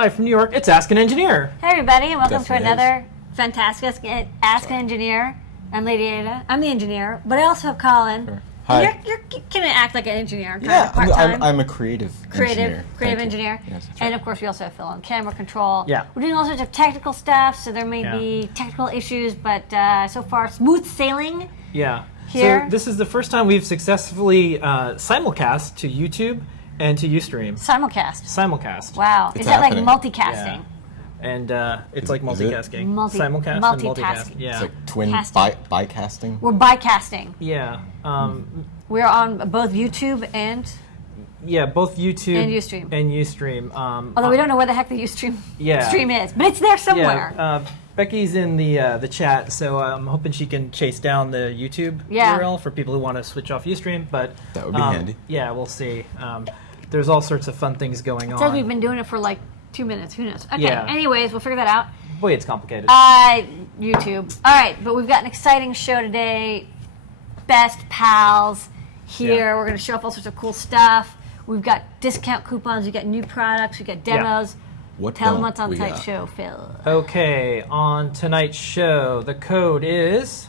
Live from New York, it's Ask an Engineer. Hey everybody, and welcome Definitely to another fantastic Ask an Engineer. I'm Lady Ada. I'm the engineer, but I also have Collin. Sure. Hi. You're going to act like an engineer, Yeah, part-time. I'm a creative engineer. engineer. Yes, that's And right. of course, we also have Phil on camera control. Yeah. We're doing all sorts of technical stuff, so there may be technical issues, but so far, smooth sailing. Yeah. Here. So this is the first time we've successfully simulcast to YouTube and to Ustream. Simulcast. Simulcast. Wow. It's Is that happening. like multicasting? Yeah. And it's like is it? multicasting. Multitasking. Simulcast and multicast. Yeah. It's like twin Casting. bi-casting. We're bycasting. Yeah. We're on both YouTube and... Yeah, both YouTube And Ustream. And Ustream. Although we don't know where the heck the Ustream stream is, but it's there somewhere. Yeah, Becky's in the chat, so I'm hoping she can chase down the YouTube URL for people who want to switch off Ustream. But That would be handy. Yeah, we'll see. There's all sorts of fun things going It says we've on. been doing it for like 2 minutes. Who knows? Okay. Yeah. Anyways, we'll figure that out. Boy, it's complicated. YouTube. All right, but we've got an exciting show today. Best pals here. Yeah. We're going to show off all sorts of cool stuff. We've got discount coupons. We've got new products. We've got demos. What Tell them don't what's on we tonight's got? show, Phil. Okay, on tonight's show, the code is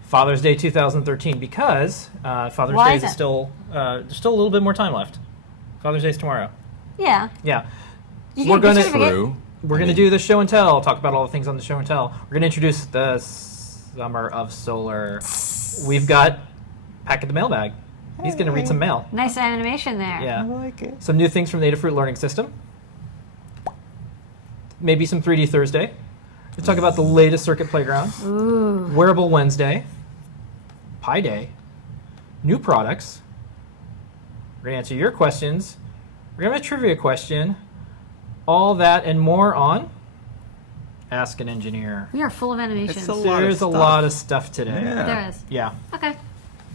Father's Day 2013 because Father's Why Day is is that? still there's still a little bit more time left. Father's Day's tomorrow. Yeah. Yeah. You We're get a gonna- certificate. True. We're going to do the show and tell, talk about all the things on the show and tell. We're going to introduce the Summer of Solar. We've got Pack at the Mailbag. He's going to read some mail. Nice animation there. I Yeah. like it. Some new things from the Adafruit Learning System. Maybe some 3D Thursday. We'll talk about the latest Circuit Playground. Ooh. Wearable Wednesday. Pi Day. New products. We're going to answer your questions. We're going to have a trivia question. All that and more on Ask an Engineer. We are full of animations. It's a lot of There's a stuff. lot of stuff today. Yeah. There is. Yeah. Okay.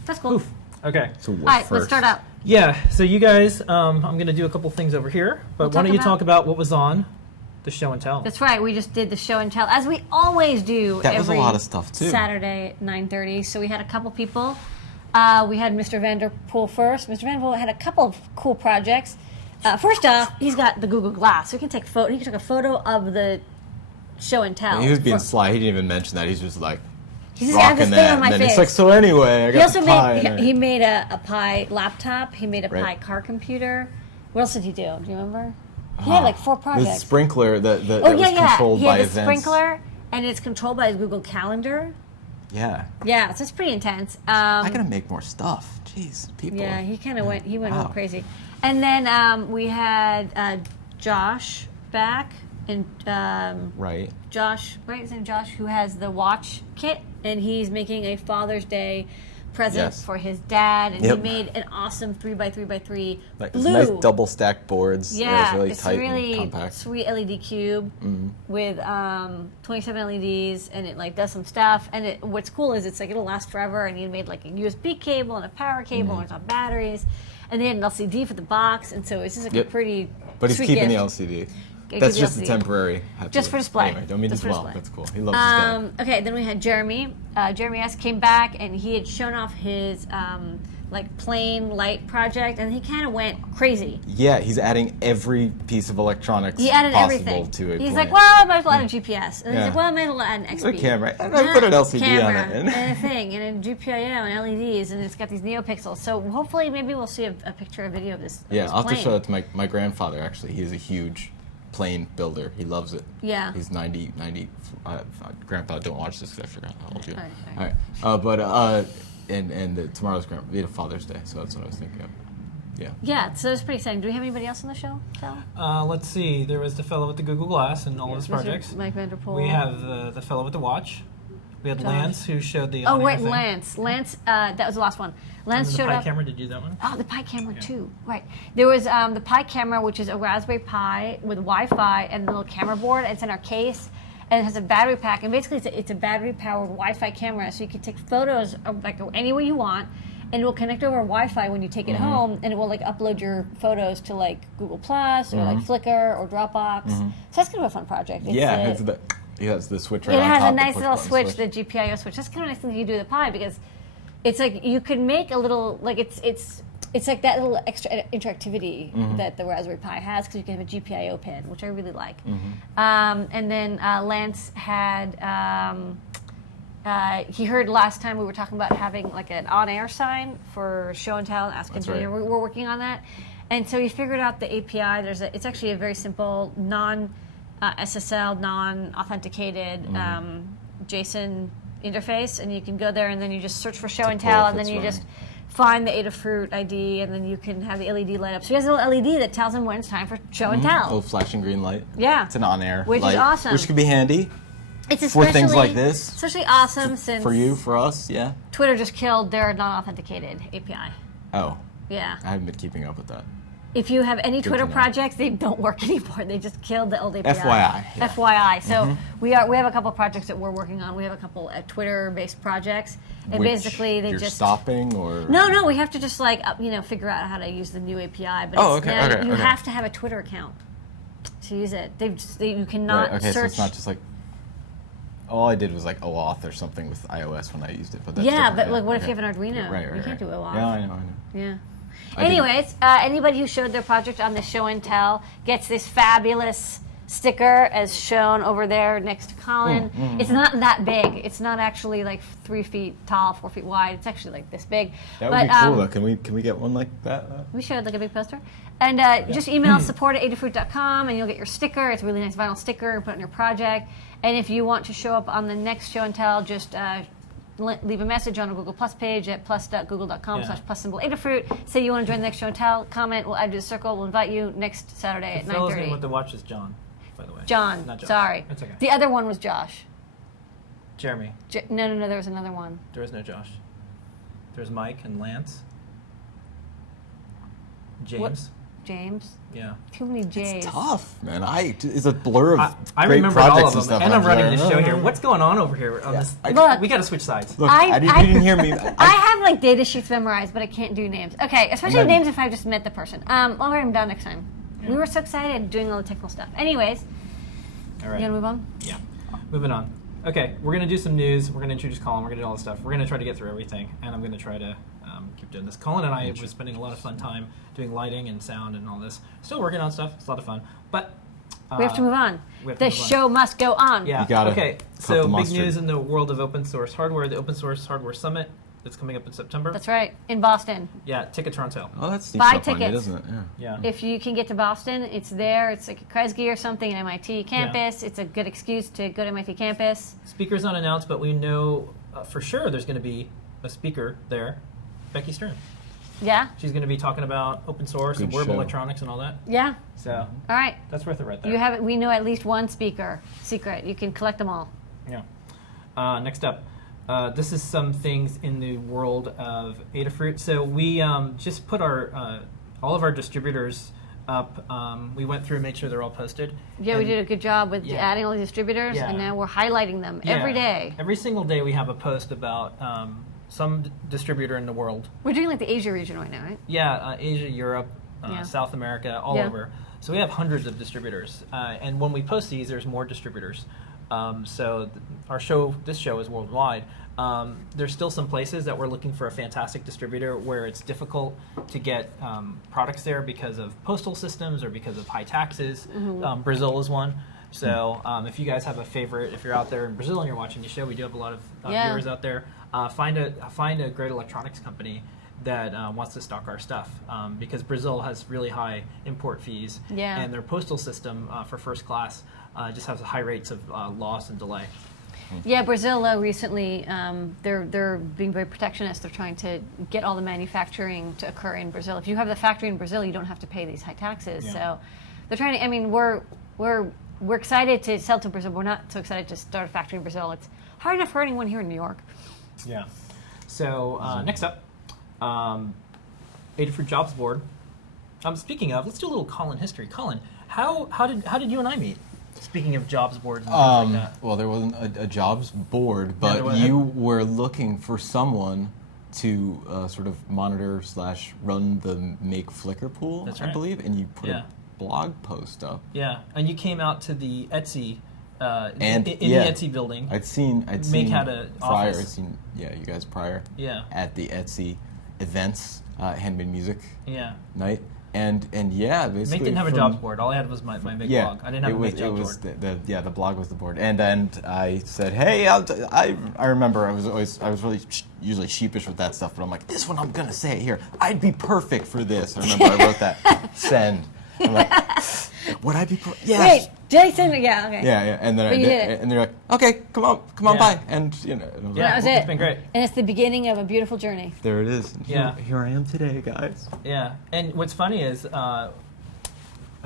That's cool. Oof. Okay. So what All right, first? let's start out. Yeah, so you guys, I'm going to do a couple things over here, but We'll why don't talk you about- talk about what was on the show and tell? That's right. We just did the show and tell, as we always do. That was a every lot of stuff, too. Saturday at 9:30. So we had a couple people. We had Mr. Vanderpool first. Mr. Vanderpool had a couple of cool projects. First off, he's got the Google Glass, so he can take photo. He took a photo of the show and tell. He was being sly. He didn't even mention that. He's just like He's just got rocking this thing that. on my And then face. it's like, so anyway, I He got also the pie. made he made a Pi laptop. He made a Pi Right. car computer. What else did he do? Do you remember? He had like 4 the projects. sprinkler that Oh was yeah. controlled He by had the events. sprinkler, and it's controlled by his Google Calendar. Yeah. Yeah, so it's pretty intense. I gotta make more stuff. Jeez, people. Yeah, he kind of went. He went a little Wow. crazy. And then we had Josh back, and Right. Josh, right? His name Josh, who has the watch kit, and he's making a Father's Day present Yes. for his dad, and Yep. he made an awesome 3x3x3 Like blue. nice double stacked boards. Yeah, it's really it's tight a really and compact. sweet LED cube Mm-hmm. with 27 LEDs, and it like does some stuff. And what's cool is it's like it'll last forever. And he made like a USB cable and a power cable, Mm-hmm. and it's on batteries, and then an LCD for the box. And so it's just like a Yep. pretty. But he's sweet keeping gift. the LCD. Keep That's the just a LCD. temporary. Just for display. Anyway, don't mean Just to for dwell. display. That's cool. He loves his dad. Okay, then we had Jeremy. Jeremy S. came back, and he had shown off his like plain light project, and he kind of went crazy. Yeah, he's adding every piece of electronics He added possible everything. to it. He's like, well, I might as well add a GPS. And he's Yeah. like, well, I might as well add an XP. a camera. And I put an LCD on camera, it. and a thing, and a GPIO, and LEDs, and it's got these NeoPixels. So hopefully, maybe we'll see a picture, a video of this. Of Yeah, this I'll have to plane. show it to my grandfather, actually. He is a huge plane builder. He loves it. Yeah. He's 90. Grandpa, don't watch this because I forgot how old you are. All right. But tomorrow's Father's Day, so that's what I was thinking of. Yeah. Yeah, so it's pretty exciting. Do we have anybody else on the show, Sal? Let's see. There was the fellow with the Google Glass and all of his Mr. projects. Mike Vanderpool. We have the fellow with the watch. We had Josh. Lance, who showed the Oh, on-air right, thing. Lance. Lance, that was the last one. Lance And the showed Pi up. camera, did you do that one? Oh, the Pi camera too. Right. There was the Pi camera, which is a Raspberry Pi with Wi-Fi and a little camera board. It's in our case, and it has a battery pack. And basically, it's a battery-powered Wi-Fi camera, so you can take photos of like any way you want, and it will connect over Wi-Fi when you take it home, and it will like upload your photos to like Google Plus or like Flickr or Dropbox. So that's kind of a fun project. It's Yeah, a- he has the switch right it on has top. a the nice push little button switch, the GPIO switch. That's kind of nice thing you do with the Pi because it's like you can make a little like it's it's like that little extra interactivity that the Raspberry Pi has, because you can have a GPIO pin, which I really like. And then Lance had, he heard last time we were talking about having like an on-air sign for show and tell and ask engineer. Right. We're working on that. And so he figured out the API. It's actually a very simple SSL, non-authenticated JSON interface, and you can go there and then you just search for show and tell, and then you just find the Adafruit ID, and then you can have the LED light up. So he has a little LED that tells him when it's time for show and tell. A little flashing green light. Yeah. It's an on-air Which light, is awesome. which could be handy It's for things like this. Especially awesome since For you, for us, yeah. Twitter just killed their non-authenticated API. Oh, Yeah. I haven't been keeping up with that. If you have any Twitter to know. projects, they don't work anymore. They just killed the old API. FYI, yeah. FYI. So we have a couple projects that we're working on. We have a couple Twitter-based projects, and Which basically they you're just stopping or No, we have to just figure out how to use the new API. But you have to have a Twitter account to use it. You cannot Right, okay, search. so it's not just like all I did was like OAuth or something with iOS when I used it, but that's yeah, different. but like, what if you have an Arduino? Right, You can't do OAuth. Yeah, I know. Yeah. I didn't- Anyways, anybody who showed their project on the show and tell gets this fabulous sticker as shown over there next to Collin. It's not that big. It's not actually like 3 feet tall, 4 feet wide. It's actually like this big. That would be cool though. Can we get one like that? We showed like a big poster. And just email support@adafruit.com and you'll get your sticker. It's a really nice vinyl sticker. Put it in your project. And if you want to show up on the next show and tell, just leave a message on a Google Plus page at plus.google.com/plus_Adafruit. Say you want to join the next show and tell. Comment. We'll add you to the circle. We'll invite you next Saturday at The fellow's name 9:30. with the watch is John, by the way. John. Not Josh. Sorry. That's okay. The other one was Josh. Jeremy. No. There was another one. There was no Josh. There's Mike and Lance. James. What? James. Yeah. Too many J's. It's tough, man. It's a blur of I great remember all projects of them, and stuff. and I'm running like, this show here. What's going on over here? On this? Look. We got to switch sides. Look, I you didn't hear me. I have like data sheets memorized, but I can't do names. Okay, especially And then- names if I just met the person. I'll write them down next time. We were so excited doing all the technical stuff. Anyways, All right. you want to move on? Yeah. Moving on. Okay, we're going to do some news. We're going to introduce Collin. We're going to do all this stuff. We're going to try to get through everything, and I'm going to try to keep doing this. Collin and I were spending a lot of fun time doing lighting and sound and all this. Still working on stuff. It's a lot of fun. But We have to move on. we have to The move on. show must go on. Yeah. You gotta okay. cut So the big mustard. news in the world of open source hardware. The Open Source Hardware Summit that's coming up in September. That's right. In Boston. Yeah. Tickets are on sale. Oh, that's Buy up on you, tickets. doesn't it? Yeah. Yeah. If you can get to Boston, it's there. It's like a Kresge or something, an MIT campus. It's a good excuse to go to MIT campus. Speakers unannounced, but we know for sure there's going to be a speaker there. Becky Stern. Yeah? She's going to be talking about open source and Good wearable show. electronics and all that. Yeah. So All right. that's worth it right there. You have it. We know at least one speaker. Secret. You can collect them all. Yeah. Next up, this is some things in the world of Adafruit. So we just put our all of our distributors up. We went through and made sure they're all posted. Yeah, we did a good job with Yeah. adding all the distributors, Yeah. and now we're highlighting them every day. Every single day we have a post about some distributor in the world. We're doing like the Asia region right now, right? Yeah, Asia, Europe, Yeah. South America, all Yeah. over. So we have hundreds of distributors, and when we post these, there's more distributors. This show is worldwide. There's still some places that we're looking for a fantastic distributor where it's difficult to get products there because of postal systems or because of high taxes. Brazil is one. So if you guys have a favorite, if you're out there in Brazil and you're watching the show, we do have a lot of Yeah. viewers out there. Find a great electronics company that wants to stock our stuff because Brazil has really high import fees, Yeah. and their postal system for first class just has high rates of loss and delay. Yeah, Brazil recently, they're being very protectionist. They're trying to get all the manufacturing to occur in Brazil. If you have the factory in Brazil, you don't have to pay these high taxes. Yeah. So they're trying to. I mean, we're excited to sell to Brazil. We're not so excited to start a factory in Brazil. It's hard enough for anyone here in New York. Yeah. So next up, Adafruit Jobs Board. Speaking of, let's do a little Collin history. Collin, how did you and I meet? Speaking of jobs boards and things like that. Well, there wasn't a jobs board, there but wasn't. you were looking for someone to sort of monitor / run the Make Flickr pool, That's I right. believe, and you put Yeah. a blog post up. Yeah, and you came out to the Etsy, And in yeah, the Etsy building. I'd seen Make had a prior. office. I'd seen you guys prior Yeah. at the Etsy events, handmade music Yeah. night, and yeah, basically Make didn't have a from- jobs board. All I had was my make blog. I didn't have a make jobs board. The blog was the board, and I said, hey, I remember I was really usually sheepish with that stuff, but I'm like, this one I'm gonna say it here. I'd be perfect for this. I remember I wrote that. Send. I'm like, would I be? Yes. Wait, did I send it? Yeah, okay. Yeah, and then But you did it. and they're like, okay, come on, Yeah. by, and you know, and I was Yeah. like, That was It's it. been great. And it's the beginning of a beautiful journey. there it is. And Yeah. here I am today, guys. Yeah, and what's funny is I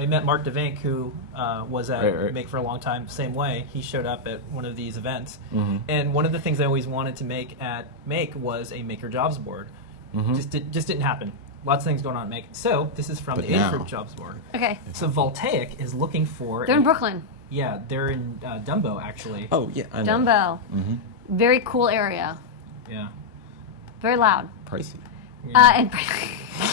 met Mark DeVink, who was at Right. Make for a long time. Same way, he showed up at one of these events, Mm-hmm. and one of the things I always wanted to make at Make was a maker jobs board. Mm-hmm. Just didn't happen. Lots of things going on at Make. So this is from But the now- Adafruit jobs board. Okay. So Voltaic is looking for. They're in Brooklyn. Yeah, they're in Dumbo actually. Oh yeah, I know. Dumbo. Mm-hmm. Very cool area. Yeah. Very loud. Pricey. And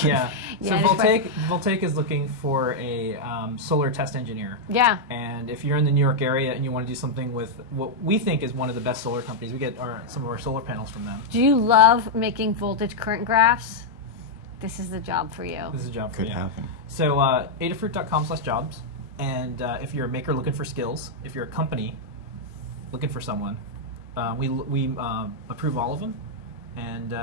Yeah. Yeah, So it is Voltaic is looking for a solar test engineer. yeah. And if you're in the New York area and you want to do something with what we think is one of the best solar companies, we get some of our solar panels from them. Do you love making voltage current graphs? This is the job for you. This is a job for Could you. happen. So adafruit.com/jobs. And if you're a maker looking for skills, if you're a company looking for someone, we approve all of them, and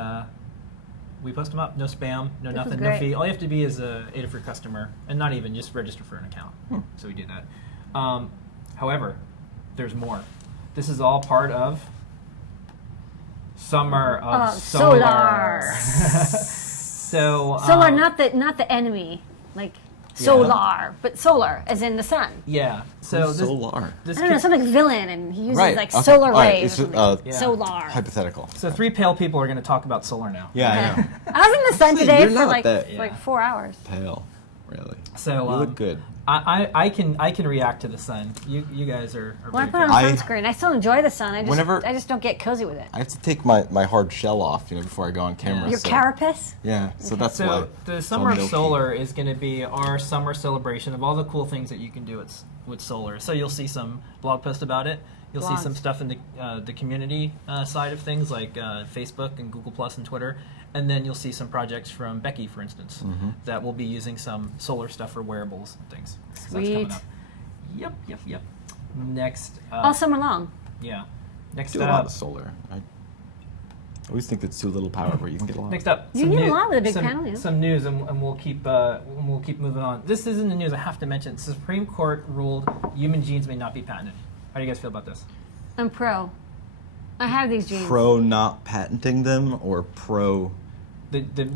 we post them up. No spam, no This is nothing, no great. fee. All you have to be is a Adafruit customer, and not even just register for an account. So we do that. However, there's more. This is all part of Summer of Solar. So Solar, not the enemy, like solar, but solar, as in the sun. yeah. So this, Solar. this I don't know, kid- something like villain, and he uses Right. like okay. solar All right, rays. it's or just, something. Yeah. Solar. hypothetical. So three pale people are going to talk about solar now. Yeah, I know. I was in the sun Actually, today you're for not like that- Yeah. like 4 hours. Pale, really. So You look good. I can react to the sun. You guys are Well, I pretty put on I- sunscreen. I still enjoy the sun. Whenever- I just don't get cozy with it. I have to take my hard shell off, before I go on camera. Your so, carapace? Yeah, so that's why. So the it's Summer all of milky. Solar is going to be our summer celebration of all the cool things that you can do with solar. So you'll see some blog posts about it. You'll see Blogs. some stuff in the community side of things, like Facebook and Google Plus and Twitter. And then you'll see some projects from Becky, for instance, Mm-hmm. that will be using some solar stuff for wearables and things. So that's coming Sweet. up. Yep. Next. All summer long. Yeah. Next Do a lot up. of solar. I always think that's too little power, but you can get a lot. Next up, You some need a new- lot with a big some, panel, yeah. Some news, and we'll keep moving on. This isn't the news. I have to mention. The Supreme Court ruled human genes may not be patented. How do you guys feel about this? I'm pro. I have these jeans. Pro not patenting them or pro. The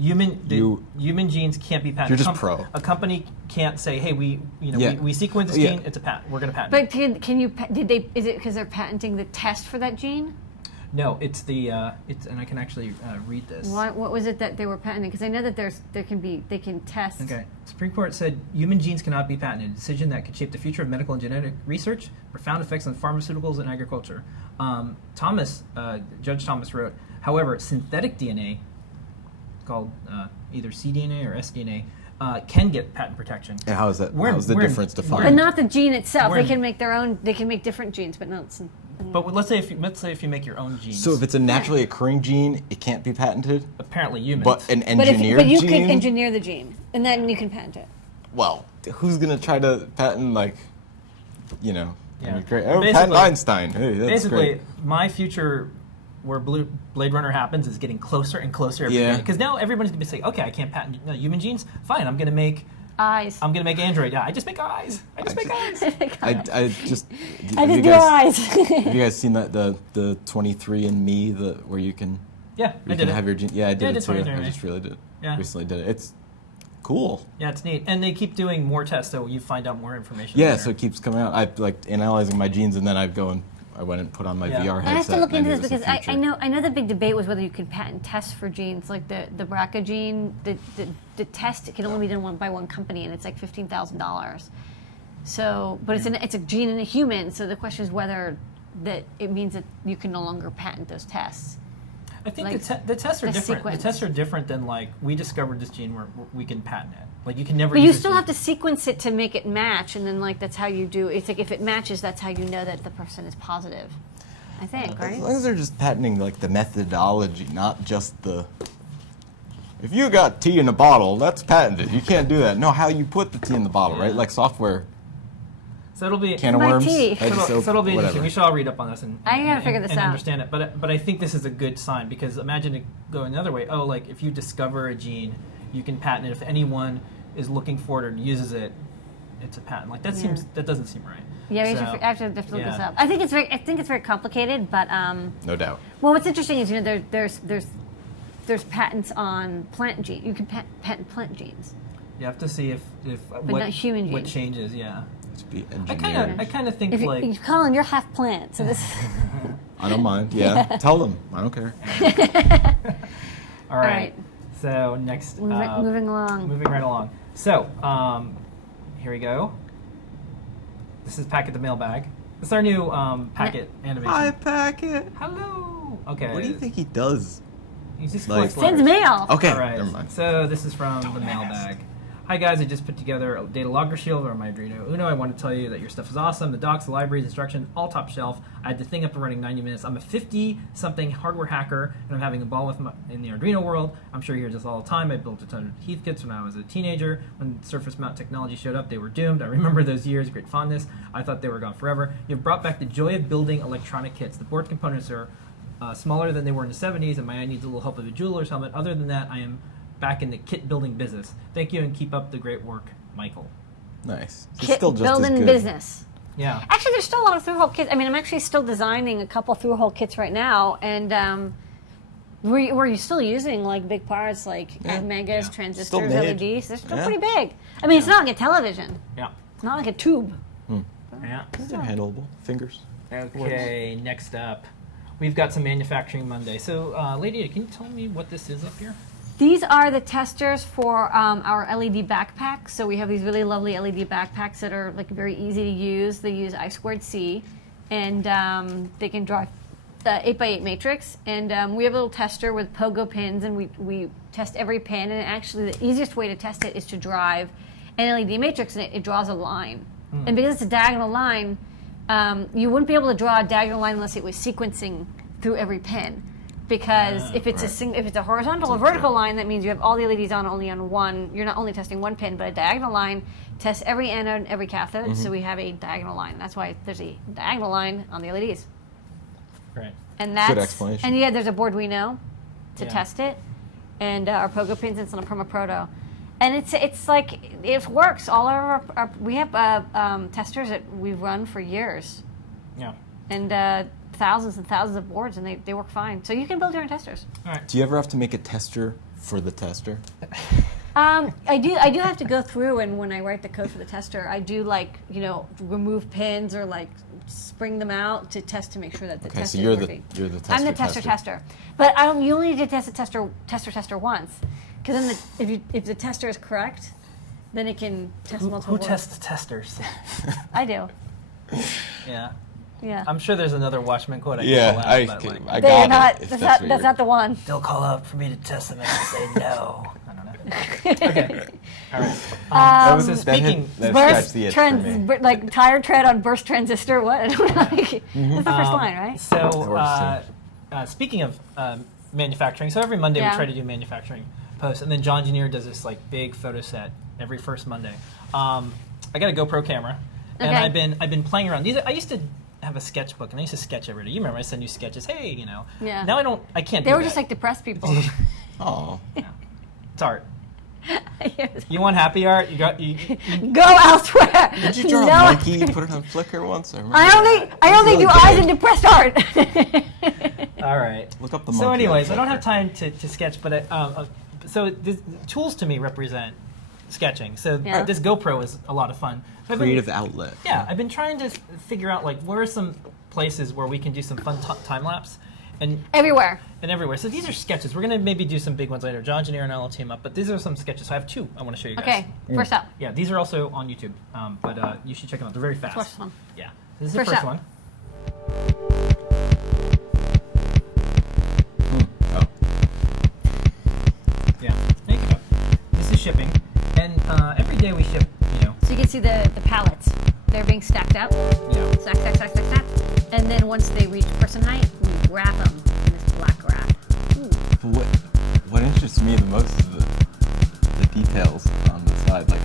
human genes can't be patented. You're just pro. A company can't say, "Hey, Yeah. we sequence this Yeah. gene. It's a patent. We're going to patent." But can you? Did they? Is it because they're patenting the test for that gene? No, it's and I can actually read this. What was it that they were patenting? Because I know that they can test. Okay. Supreme Court said human genes cannot be patented. A decision that could shape the future of medical and genetic research, profound effects on pharmaceuticals and agriculture. Judge Thomas wrote, however, synthetic DNA, called either cDNA or sDNA, can get patent protection. And how is that? We're- How's the we're- difference But defined? not the gene itself. We're- They can make their own. They can make different genes, but not. But let's say if you make your own genes. So if it's a naturally occurring gene, it can't be patented. apparently humans. But an But engineered you gene. can engineer the gene, and then you can patent it. Well, who's gonna try to patent Yeah. Great. Oh, Basically- patent Einstein. Hey, that's basically, great. my future where Blade Runner happens is getting closer and closer every Yeah. day. Because now everybody's gonna be saying, okay, I can't patent human genes. Fine, I'm gonna make Eyes. Android. Yeah, I just make eyes. I just make eyes. I just. I have just you do guys, eyes. have you guys seen the 23andMe where you can Yeah, I you did can it. have your gene? Yeah, I did Yeah, I it did too. 23andMe. I just really did. Yeah. Recently did it. It's cool. Yeah, it's neat, and they keep doing more tests, so you find out more information. Yeah, later. so it keeps coming out. I like analyzing my genes, and then I went and put on my Yeah. VR headset. I have to look and into knew this it was because the I future. know the big debate was whether you could patent tests for genes, like the BRCA gene. The test can only be done by one company, and it's like $15,000. So, but it's a gene in a human. So the question is whether that it means that you can no longer patent those tests. I think like, the tests are the different. sequence. The tests are different than like we discovered this gene where we can patent it. Like you can never. But you use this still gene. have to sequence it to make it match, and then like that's how you do. It's like if it matches, that's how you know that the person is positive. I think, As right? long as they're just patenting like the methodology, not just the if you got tea in a bottle, that's patented. You can't do that. No, how you put the tea in the bottle, right? Like software. So it'll be Can of My worms. tea. head So soap, it'll be interesting. whatever. We should all read up on this and I gotta figure this and out. understand it. But I think this is a good sign because imagine it going the other way. Oh, like if you discover a gene, you can patent it. If anyone is looking for it or uses it, it's a patent. Like that doesn't seem right. Yeah, we So, should actually have to look this yeah. up. I think it's very complicated, but No doubt. well, what's interesting is there's patents on plant gene. You can patent plant genes. You have to see if not human what genes. changes. Yeah, To be I engineered. kind of think If like Colin, you're half plant, so this. I don't mind. Yeah. Tell them. I don't care. all right. So next, Moving along. moving right along. So here we go. This is Packet the Mailbag. This is our new Packet animation. Hi, Packet. Hello. Okay. What do you think he does? He just Like- collects Sends letters. mail. Okay. All right. Never mind. So this is from the Mailbag. Hi guys, I just put together a data logger shield on my Arduino Uno. I want to tell you that your stuff is awesome. The docs, the libraries, instructions, all top shelf. I had the thing up and running 90 minutes. I'm a 50-something hardware hacker, and I'm having a ball in the Arduino world. I'm sure you hear this all the time. I built a ton of Heath kits when I was a teenager. When surface mount technology showed up, they were doomed. I remember those years, great fondness. I thought they were gone forever. You've brought back the joy of building electronic kits. The board components are smaller than they were in the 70s, and my eye needs a little help of a jeweler's helmet. Other than that, I am back in the kit building business. Thank you, and keep up the great work, Michael. Nice. He's Kit still just as building good. business. Yeah. Actually, there's still a lot of through-hole kits. I mean, I'm actually still designing a couple through-hole kits right now, and we're still using like big parts like megas, Yeah. transistors, Still made. LEDs. They're still Yeah. pretty big. I mean, it's not like a television. Yeah. It's not like a tube. Yeah. They're handleable. Fingers. Okay, next up. We've got some Manufacturing Monday. So, Lady, can you tell me what this is up here? These are the testers for our LED backpacks. So we have these really lovely LED backpacks that are like very easy to use. They use I2C, and they can draw 8x8 matrix. And we have a little tester with pogo pins, and we test every pin. And actually, the easiest way to test it is to drive an LED matrix, and it draws a line. And because it's a diagonal line, you wouldn't be able to draw a diagonal line unless it was sequencing through every pin. Because if it's if it's a horizontal or vertical line, that means you have all the LEDs on only on one. You're not only testing one pin, but a diagonal line tests every anode and every cathode. So we have a diagonal line. That's why there's a diagonal line on the LEDs. Right. And that's explanation. And yeah, there's a Arduino to Yeah. test it, and our pogo pins and some Perma Proto. And it's like it works. All our we have testers that we've run for years, Yeah. and thousands and thousands of boards, and they work fine. So you can build your own testers. All right. Do you ever have to make a tester for the tester? I do have to go through, and when I write the code for the tester, I do remove pins or like spring them out to test to make sure that the Okay, test so is you're working. the tester. I'm the tester. But you only need to test the tester once, because then if the tester is correct, then it can test multiple Who boards. tests testers? I do. Yeah. Yeah. I'm sure there's another Watchmen quote I can Yeah, pull out, I but like, got They're it. not. if That's what not you're- the one. they'll call up for me to test them and I'll say no. I don't know. Okay. All right. So speaking, That Burst scratched the itch for me. like tire tread on burst transistor. What? I don't know. That's the first line, right? So, speaking of manufacturing, so every Monday Yeah. we try to do manufacturing posts, and then John Engineer does this like big photo set every first Monday. I got a GoPro camera, and Okay. I've been playing around. I used to have a sketchbook, and I used to sketch every day. You remember I send you sketches. Hey, Yeah. Now I can't. They do were that. just like depressed people. Oh, It's art. You want happy art? You Go elsewhere. did you draw No, a monkey? You put it on Flickr once. I remember. I only do really eyes good. and depressed art. all right. Look up the So, monkey. anyways, on I don't Flickr. have time to sketch, but so tools to me represent sketching. So Yeah. this GoPro is a lot of fun. So I've been- Creative outlet. Yeah, I've been trying to figure out like where are some places where we can do some fun time lapse, and Everywhere. everywhere. So these are sketches. We're gonna maybe do some big ones later. John Engineer and I will team up, but these are some sketches. So I have two I want to show you guys. Okay, first up. Yeah, these are also on YouTube, but you should check them out. They're very fast. First one. Yeah, this is First the first up. one. Oh, Yeah, there you go. This is shipping, and every day we ship. So you can see the pallets. They're being stacked up. Yeah. Stack. And then once they reach person height, we wrap them in this black wrap. what interests me the most is details on the side. Like,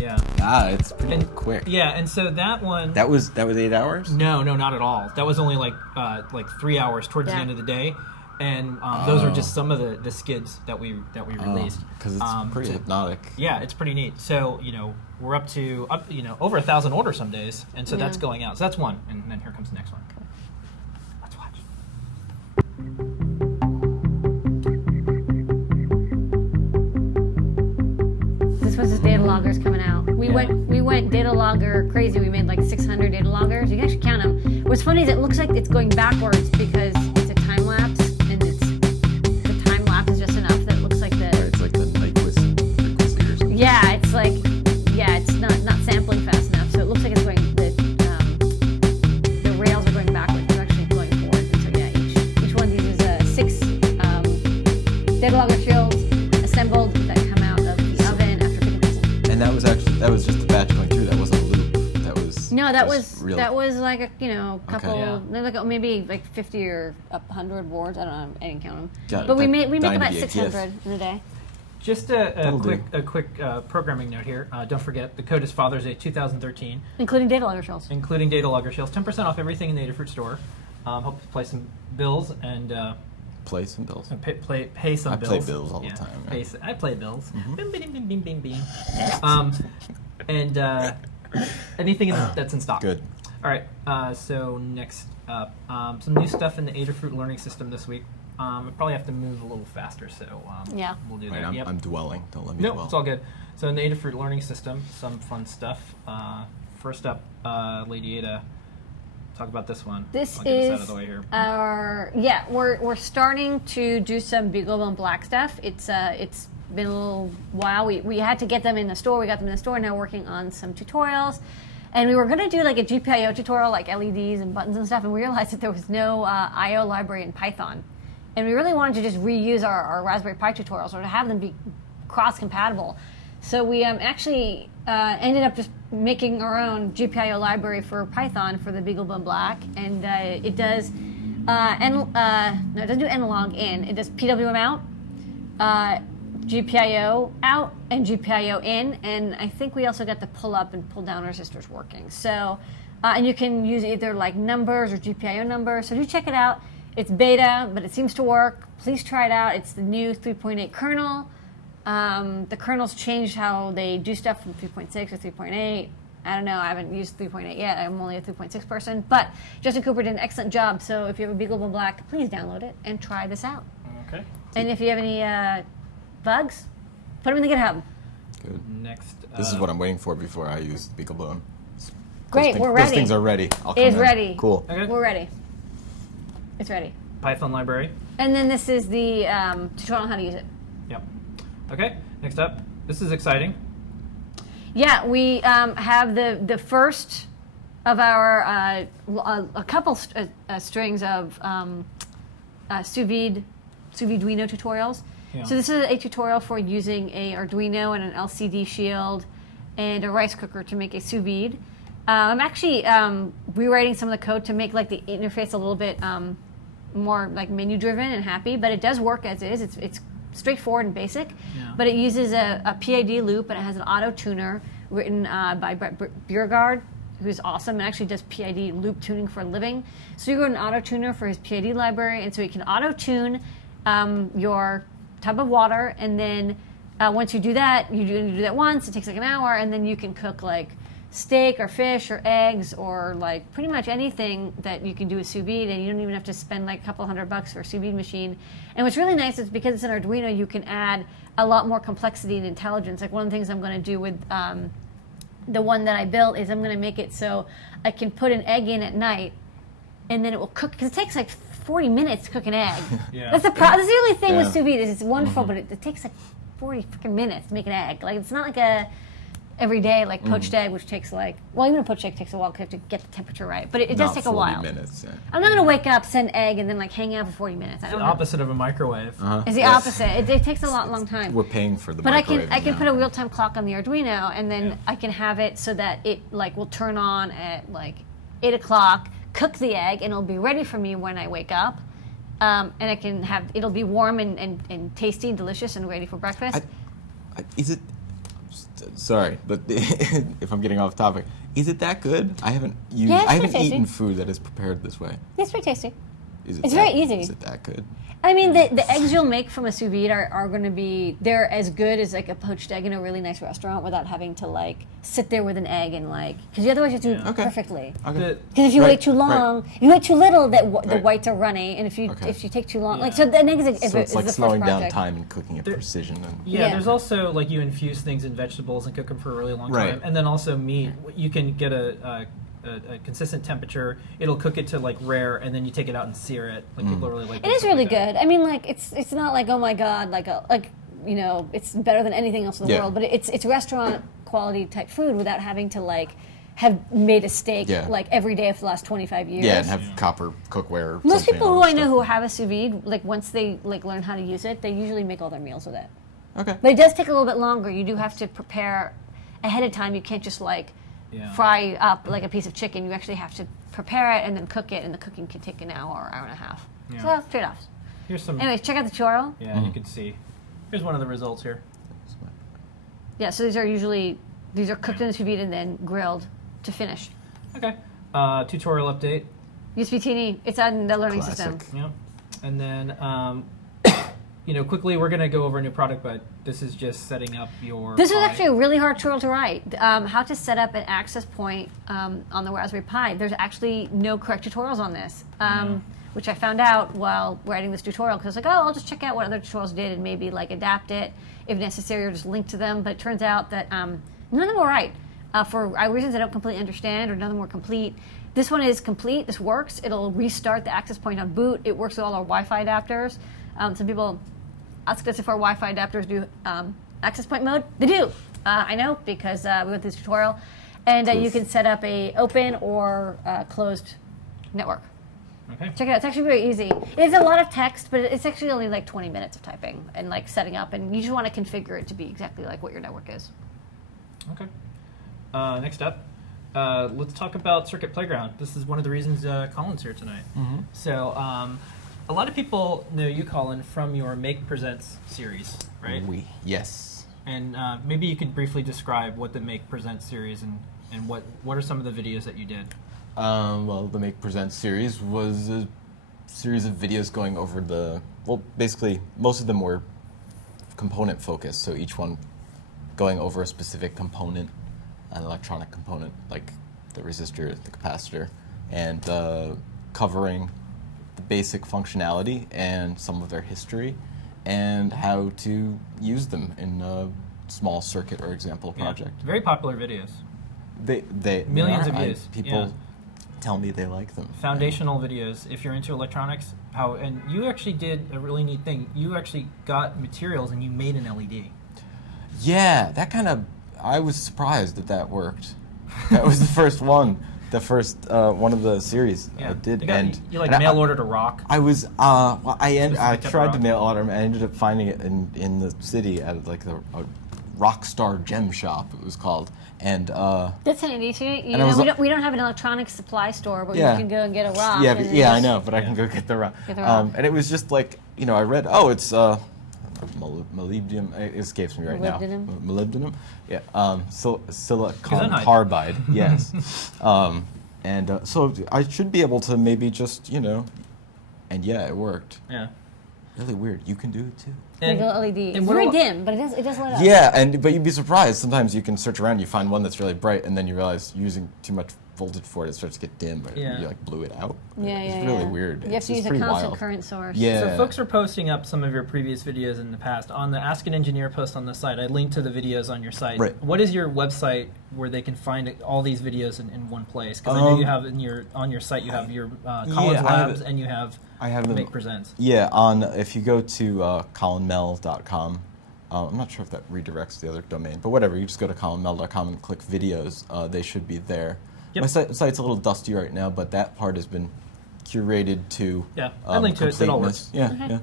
Yeah. it's pretty quick. Yeah, and so that one. That was 8 hours? No, not at all. That was only like 3 hours towards the end of the day, and those are just some of the skids that we released. Because it's pretty hypnotic. Yeah, it's pretty neat. So we're up to over 1,000 orders some days, and so that's going out. So that's one, and then here comes the next one. Let's watch. This was his data loggers coming out. We went data logger crazy. We made like 600 data loggers. You can actually count them. What's funny is it looks like it's going backwards because it's a time lapse, and the time lapse is just enough that it looks like It's like the Nyquist frequency or something. Yeah, it's like it's not sampling fast enough, so it looks like it's going the rails are going backwards. They're actually going forward. And so each one uses 6 data logger shields assembled that come out of the oven after cooking them. And that was just the batch going through. That wasn't a loop. That was like a couple, Okay. like maybe like 50 or 100 boards. I don't know. I didn't count them. Got it. But we make Dying to about be a 600 in a day. Just a quick programming note here. Don't forget, the code is Father's Day 2013. Including data logger shells. Including data logger shells. 10% off everything in the Adafruit store. Hope to play some bills and Play some bills. pay some bills. I play bills all the time. Yeah. I play bills. Mm-hmm. Bing, bing, bing, bing, bing, bing. And anything that's in stock. Good. All right. So next up, some new stuff in the Adafruit learning system this week. I probably have to move a little faster, so we'll do Wait, that. I'm dwelling. Don't let me No, dwell. it's all good. So in the Adafruit learning system, some fun stuff. First up, Lady Ada, talk about this one. This I'll get this is out of the way here. we're starting to do some Wearable black stuff. It's been a little while. We had to get them in the store. We got them in the store. Now working on some tutorials, and we were going to do like a GPIO tutorial, like LEDs and buttons and stuff. And we realized that there was no IO library in Python, and we really wanted to just reuse our Raspberry Pi tutorials or to have them be cross-compatible. So we actually ended up just making our own GPIO library for Python for the Wearable Black, and it does it doesn't do analog in. It does PWM out, GPIO out, and GPIO in, and I think we also got the pull up and pull down resistors working. So, and you can use either like numbers or GPIO numbers. So do check it out. It's beta, but it seems to work. Please try it out. It's the new 3.8 kernel. The kernel's changed how they do stuff from 3.6 to 3.8. I don't know. I haven't used 3.8 yet. I'm only a 3.6 person. But Justin Cooper did an excellent job. So if you have a Wearable Black, please download it and try this out. Okay. And if you have any bugs, put them in the GitHub. Good. Next. This is what I'm waiting for before I use Wearable. Great, we're ready. Those things are ready. I'll come It's in. ready. Cool. Okay. We're ready. It's ready. Python library. And then this is the tutorial on how to use it. Yep. Okay. Next up, this is exciting. Yeah, we have the first of our a couple strings of sous vide Arduino tutorials. Yeah. So this is a tutorial for using a Arduino and an LCD shield and a rice cooker to make a sous vide. I'm actually rewriting some of the code to make like the interface a little bit more like menu driven and happy, but it does work as is. It's straightforward and basic, but it uses a PID loop, and it has an auto tuner written by Brett Biergard, who's awesome and actually does PID loop tuning for a living. So you go to an auto tuner for his PID library, and so you can auto tune your tub of water, and then once you do that, you do that once. It takes like an hour, and then you can cook like steak or fish or eggs or like pretty much anything that you can do with sous vide, and you don't even have to spend like a couple $100 for a sous vide machine. And what's really nice is because it's an Arduino, you can add a lot more complexity and intelligence. Like one of the things I'm going to do with the one that I built is I'm going to make it so I can put an egg in at night, and then it will cook, because it takes like 40 minutes to cook an egg. Yeah. That's the only thing with Yeah. sous vide is it's wonderful, but it takes like 40 freaking minutes to make an egg. Like it's not like a every day like poached egg, which takes like, well, even a poached egg takes a while because you have to get the temperature right, but it does Not take a 40 while. minutes. Yeah. I'm not going to wake up, send egg, and then like hang out for 40 minutes. I The don't know. opposite of a microwave. It's the Yes. opposite. It takes a long time. We're paying for the But microwave I can now. put a real-time clock on the Arduino, and then Yeah. I can have it so that it like will turn on at like 8 o'clock, cook the egg, and it'll be ready for me when I wake up. And I can have it'll be warm and tasty and delicious and ready for breakfast. Is it? Sorry, but if I'm getting off topic, is it that good? I haven't used. Yeah, it's I haven't pretty tasty. eaten food that is prepared this way. It's pretty tasty. Is it It's that, very easy. Is it that good? I mean, the eggs you'll make from a sous vide are going to be, they're as good as like a poached egg in a really nice restaurant without having to like sit there with an egg and like, because otherwise you have to do it Okay. perfectly. Okay. Because if you Right, wait too long, if you wait too little, the Right. whites are runny, and if you Okay. take too long, Yeah. like so, the egg is, So is it's like the slowing first down project. time and cooking at There- precision. And Yeah, Yeah. there's also like you infuse things in vegetables and cook them for a really long Right. time, and then also meat. You can get a consistent temperature. It'll cook it to like rare, and then you take it out and sear it. Like people really like. It is really good. I mean, like it's not like, oh my god, like you know, it's better than anything else in the Yeah. world, but it's restaurant quality type food without having to like have made a steak Yeah. like every day for the last 25 years. yeah, and have copper cookware. Most something, people all who that I know stuff. who have a sous vide, like once they like learn how to use it, they usually make all their meals with it. Okay. But it does take a little bit longer. You do have to prepare ahead of time. You can't just like Yeah. fry up like a piece of chicken. You actually have to prepare it and then cook it, and the cooking can take an hour and a half. Yeah. So trade-offs. Here's some. Anyways, check out the tutorial. Yeah, you can see. Here's one of the results here. Yeah, so these are cooked in the sous vide and then grilled to finish. Okay. Tutorial update. USB Teeny, it's on the learning system. Classic. Yep. And then, quickly we're gonna go over a new product, but this is just setting up your. This was Pi. actually a really hard tutorial to write. How to set up an access point on the Raspberry Pi. There's actually no correct tutorials on this, which I found out while writing this tutorial, because I was like, oh, I'll just check out what other tutorials did and maybe like adapt it if necessary or just link to them. But it turns out that none of them were right for reasons I don't completely understand, or none of them were complete. This one is complete. This works. It'll restart the access point on boot. It works with all our Wi-Fi adapters. Some people ask us if our Wi-Fi adapters do access point mode. They do. I know because we went through this tutorial. And you can set up a open or closed network. Okay. Check it out. It's actually very easy. It's a lot of text, but it's actually only like 20 minutes of typing and like setting up. And you just want to configure it to be exactly like what your network is. Okay. Next up, let's talk about Circuit Playground. This is one of the reasons Colin's here tonight. Mm-hmm. So, a lot of people know you, Colin, from your Make Presents series, right? Yes. And maybe you could briefly describe what the Make Presents series and what are some of the videos that you did? Well, the Make Present series was a series of videos going over basically most of them were component focused. So each one going over a specific component, an electronic component like the resistor, the capacitor, and covering the basic functionality and some of their history and how to use them in a small circuit or example project. Yeah. Very popular videos. They Millions are. of views. People tell me they like them. Foundational videos, if you're into electronics. And you actually did a really neat thing. You actually got materials and you made an LED. Yeah, I was surprised that worked. That was the first one. The first one of the series I did. You mail ordered a rock. I was I Just tried rock. to mail order them. I ended up finding it in the city at like a Rockstar Gem Shop, it was called. And That's handy. So And I was we don't have an electronics supply store, but Yeah. you can go and get a rock. yeah, and but, then yeah, I just- know, but I can go get the rock. Get the rock. And it was just like, I read, it's molybdenum. It escapes me right Molybdenum? now. Molybdenum. Yeah. Silicon Gesundheit. carbide. Yes. So I should be able to maybe just and yeah, it worked. Yeah. Really weird. You can do it too. Like a LED. It's and very what- dim, but it does light up. Yeah, but you'd be surprised. Sometimes you can search around, you find one that's really bright, and then you realize using too much voltage for it, it starts to get dim, but Yeah. you like blew it out. Yeah, It's really yeah. weird. You have It's to use a pretty constant wild. current source. Yeah. So folks are posting up some of your previous videos in the past. On the Ask an Engineer post on the site, I linked to the videos on your site. Right. What is your website where they can find all these videos in one place? Because I know you have on your site, you have your Collins I have Labs it. and you have I have them. Make Presents. Yeah, if you go to collinmel.com, I'm not sure if that redirects the other domain, but whatever, you just go to collinmel.com and click videos, they should be there. Yep. My site's a little dusty right now, but that part has been curated to Yeah, I linked to it, it all works. completeness. Yeah, yeah.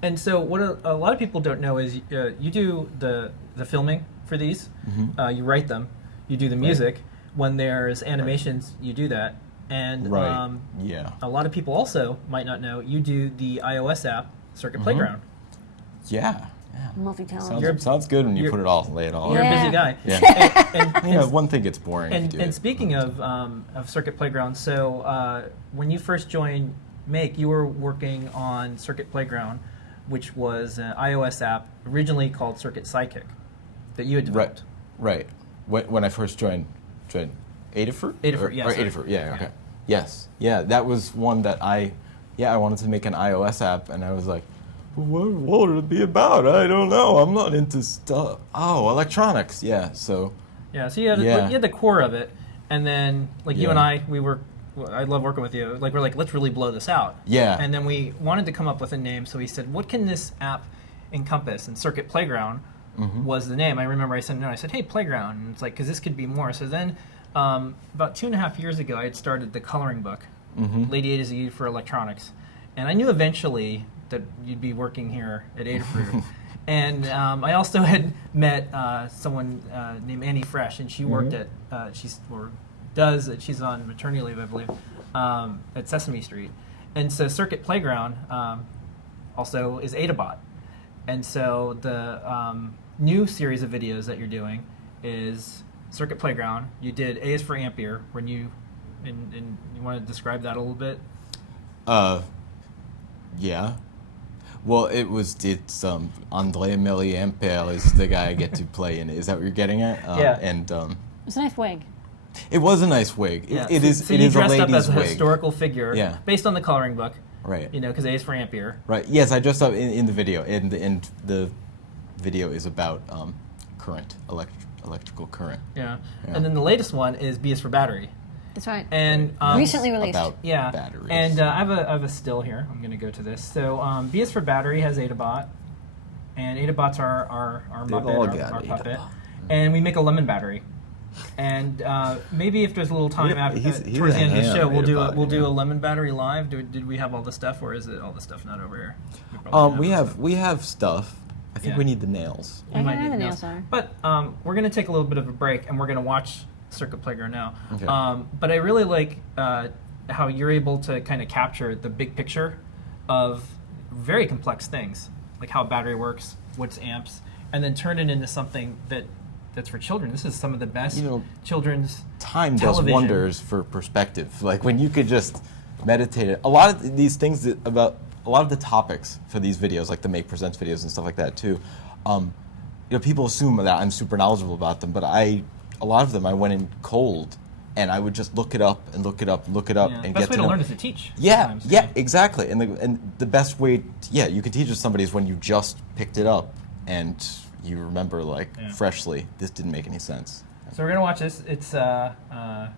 And so what a lot of people don't know is you do the filming for these, you write them, you do the music. When there's animations, you do that. And Right, yeah. a lot of people also might not know, you do the iOS app, Circuit Playground. Yeah, Multi-talented. Sounds good when you you're- lay it all You're out. a busy guy. Yeah. And, You know, one thing gets boring if you do and it. speaking of Circuit Playground, so when you first joined Make, you were working on Circuit Playground, which was an iOS app originally called Circuit Sidekick that you had developed. Right. When I first joined Adafruit? Adafruit, yeah, Or sorry. Adafruit, yeah, okay. Yes. Yeah, that was one that I wanted to make an iOS app, and I was like, what would it be about? I don't know. I'm not into stuff. Oh, electronics. Yeah, so. Yeah, so you had, Yeah. you had the core of it, and then like you and Yeah. I love working with you. Like we're like, let's really blow this out. Yeah. And then we wanted to come up with a name, so we said, what can this app encompass? And Circuit Playground was the name. I remember I sent a note. I said, hey, Playground, and it's like, because this could be more. So then, about 2.5 years ago, I had started the coloring book, Lady A to Z for Electronics, and I knew eventually that you'd be working here at Adafruit. And I also had met someone named Annie Fresh, and she worked at she's on maternity leave, I believe, at Sesame Street. And so Circuit Playground also is Adabot. And so the new series of videos that you're doing is Circuit Playground. You did A is for Ampere when you and you want to describe that a little bit? Yeah. Well, it's Andrea Milliampere is the guy I get to play in it. Is that what you're getting at? Yeah. And It's a nice wig. it was a nice wig. Yeah. It is. So It you is a dressed up lady's as a wig. historical figure, Yeah. based on the coloring book. Right. You know, because A is for Ampere. Right. Yes, I dressed up in the video, and the video is about current, electrical current. Yeah. Yeah. And then the latest one is B is for battery. That's right. And Recently released. About yeah. batteries. And I have a still here. I'm going to go to this. So B is for battery has Adabot, and Adabot's our They've Muppet, all our got puppet, Adabot. and we make a lemon battery. And maybe if there's a little time after he's towards a the end of the ham, show, we'll do Adabot, a lemon battery live. Did we have all the stuff, or is it all the stuff not over here? We have stuff. I think Yeah. we need the nails. We might I need know the nails. nails are. But we're going to take a little bit of a break, and we're going to watch Circuit Playground now. Okay. But I really like how you're able to kind of capture the big picture of very complex things, like how battery works, what's amps, and then turn it into something that's for children. This is some of the best children's Time television. does wonders for perspective. Like when you could just meditate it. A lot of these things about a lot of the topics for these videos, like the Make Presents videos and stuff like that too. People assume that I'm super knowledgeable about them, but a lot of them I went in cold, and I would just look it up and look it up and look it up Yeah. and Best get way to to know. learn is to teach. Yeah, sometimes. yeah, exactly. And the best way, you can teach it to somebody is when you just picked it up and you remember freshly, this didn't make any sense. So we're gonna watch this. It's a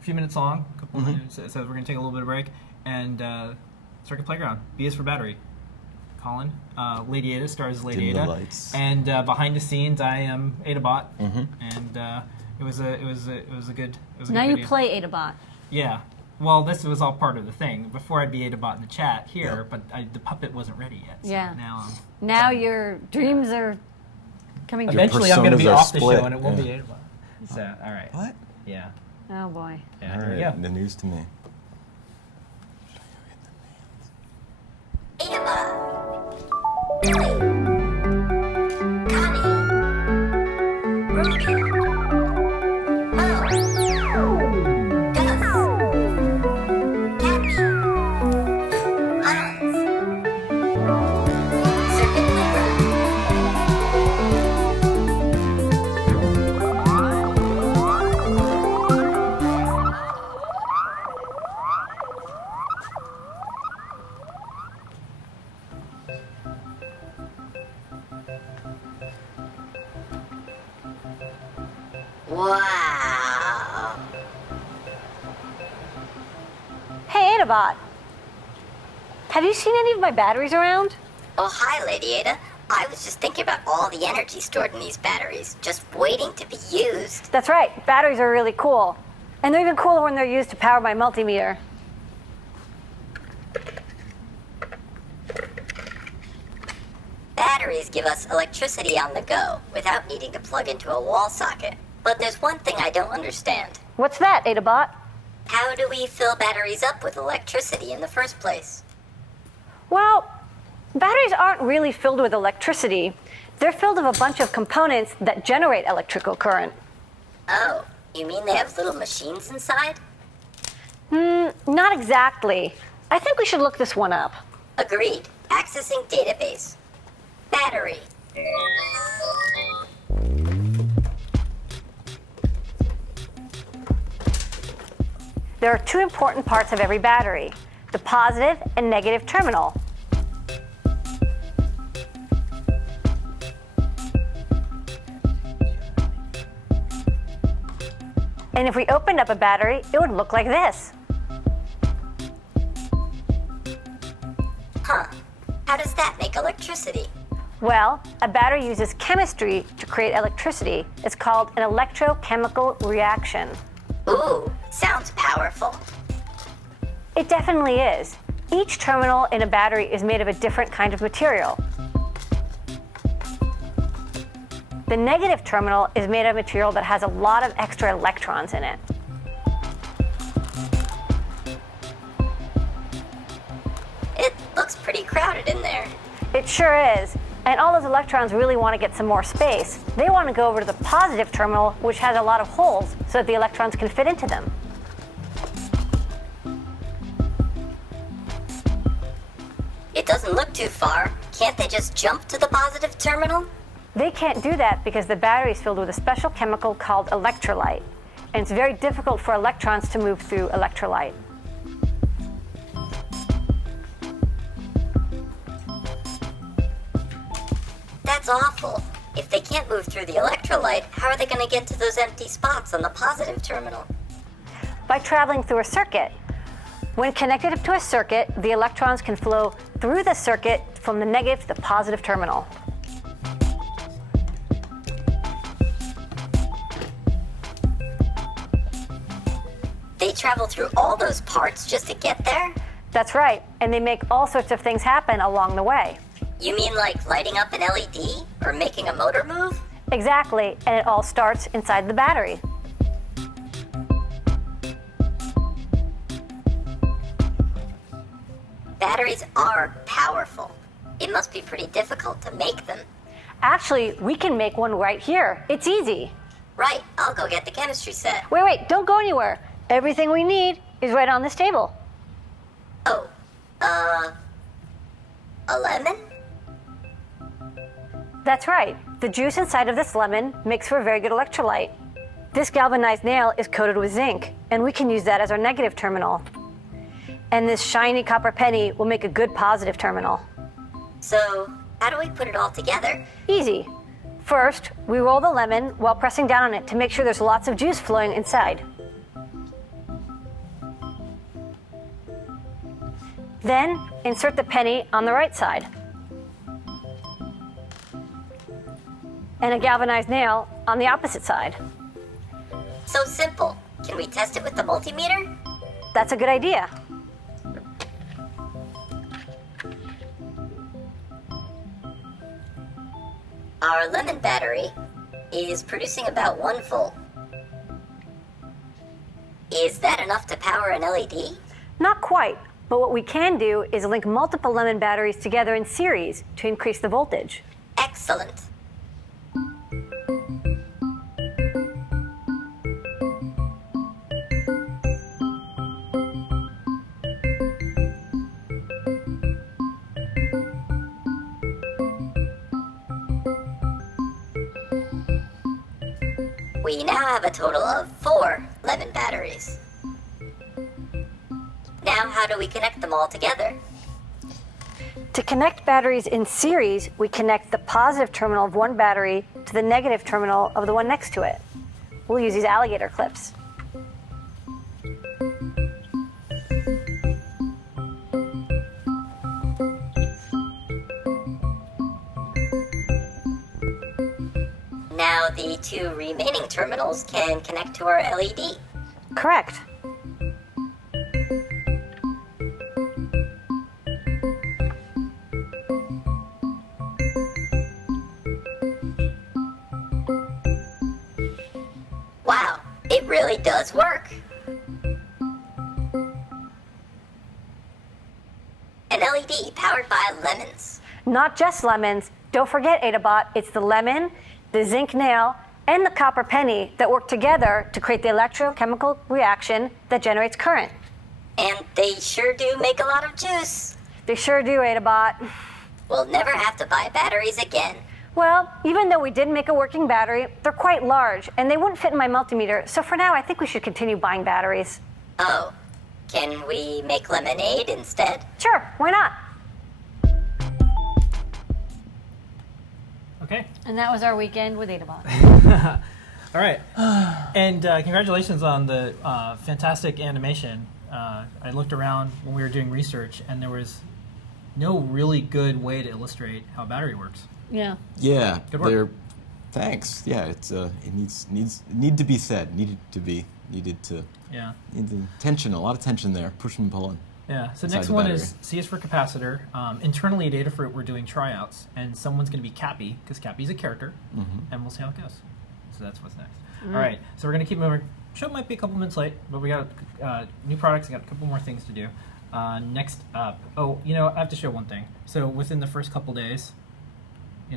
few minutes long, a couple minutes. So we're gonna take a little bit of break. And Circuit Playground. B is for battery. Colin, Lady Ada stars Lady Dim the Ada. lights. And behind the scenes, I am Adabot. And it was a good. Now you video. play Adabot. Yeah. Well, this was all part of the thing. Before I'd be Adabot in the chat here, Yep. but the puppet wasn't ready yet. So Yeah. Now I'm. Your dreams are coming true. Eventually, I'm going to be personas are off the split. show, and it won't be Yeah. Adabot. So, all right. What? Yeah. Oh boy. Yeah. All Here we right, go. the news to me. Wow. Hey Adabot. Have you seen any of my batteries around? Oh, hi, Lady Ada. I was just thinking about all the energy stored in these batteries, just waiting to be used. That's right. Batteries are really cool. And they're even cooler when they're used to power my multimeter. Batteries give us electricity on the go without needing to plug into a wall socket. But there's one thing I don't understand. What's that, Adabot? How do we fill batteries up with electricity in the first place? Well, batteries aren't really filled with electricity. They're filled with a bunch of components that generate electrical current. Oh, you mean they have little machines inside? Not exactly. I think we should look this one up. Agreed. Accessing database. Battery. There are two important parts of every battery, the positive and negative terminal. And if we opened up a battery, it would look like this. Huh. How does that make electricity? Well, a battery uses chemistry to create electricity. It's called an electrochemical reaction. Ooh, sounds powerful. It definitely is. Each terminal in a battery is made of a different kind of material. The negative terminal is made of material that has a lot of extra electrons in it. It looks pretty crowded in there. It sure is. And all those electrons really want to get some more space. They want to go over to the positive terminal, which has a lot of holes, so that the electrons can fit into them. It doesn't look too far. Can't they just jump to the positive terminal? They can't do that because the battery is filled with a special chemical called electrolyte. And it's very difficult for electrons to move through electrolyte. That's awful. If they can't move through the electrolyte, how are they going to get to those empty spots on the positive terminal? By traveling through a circuit. When connected up to a circuit, the electrons can flow through the circuit from the negative to the positive terminal. They travel through all those parts just to get there? That's right, and they make all sorts of things happen along the way. You mean like lighting up an LED or making a motor move? Exactly, and it all starts inside the battery. Batteries are powerful. It must be pretty difficult to make them. Actually, we can make one right here. It's easy. Right, I'll go get the chemistry set. Wait, don't go anywhere. Everything we need is right on this table. Oh, a lemon? That's right. The juice inside of this lemon makes for a very good electrolyte. This galvanized nail is coated with zinc, and we can use that as our negative terminal. And this shiny copper penny will make a good positive terminal. So, how do we put it all together? Easy. First, we roll the lemon while pressing down on it to make sure there's lots of juice flowing inside. Then, insert the penny on the right side. And a galvanized nail on the opposite side. So simple. Can we test it with the multimeter? That's a good idea. Our lemon battery is producing about 1 volt. Is that enough to power an LED? Not quite, but what we can do is link multiple lemon batteries together in series to increase the voltage. Excellent. We now have a total of 4 lemon batteries. Now how do we connect them all together? To connect batteries in series, we connect the positive terminal of one battery to the negative terminal of the one next to it. We'll use these alligator clips. Now the 2 remaining terminals can connect to our LED. Correct. Wow, it really does work. An LED powered by lemons. Not just lemons, Don't forget, Adabot, it's the lemon, the zinc nail, and the copper penny that work together to create the electrochemical reaction that generates current. And they sure do make a lot of juice. They sure do, Adabot. We'll never have to buy batteries again. Well, even though we did make a working battery, they're quite large, and they wouldn't fit in my multimeter, so for now I think we should continue buying batteries. Oh, can we make lemonade instead? Sure, why not? Okay. And that was our weekend with Adabot. All right. And congratulations on the fantastic animation. I looked around when we were doing research, and there was no really good way to illustrate how battery works. Yeah. Yeah. Good work. Thanks. Yeah, it's it needed to be said. Needed to. Yeah. Tension. A lot of tension there. Pushing and pulling. Yeah. So Inside next the one battery. is C is for capacitor. Internally at Adafruit, we're doing tryouts, and someone's going to be Cappy because Cappy's a character, and we'll see how it goes. So that's what's next. All right. So we're going to keep moving. Show might be a couple minutes late, but we got new products. We got a couple more things to do. Next up, I have to show one thing. So within the first couple days,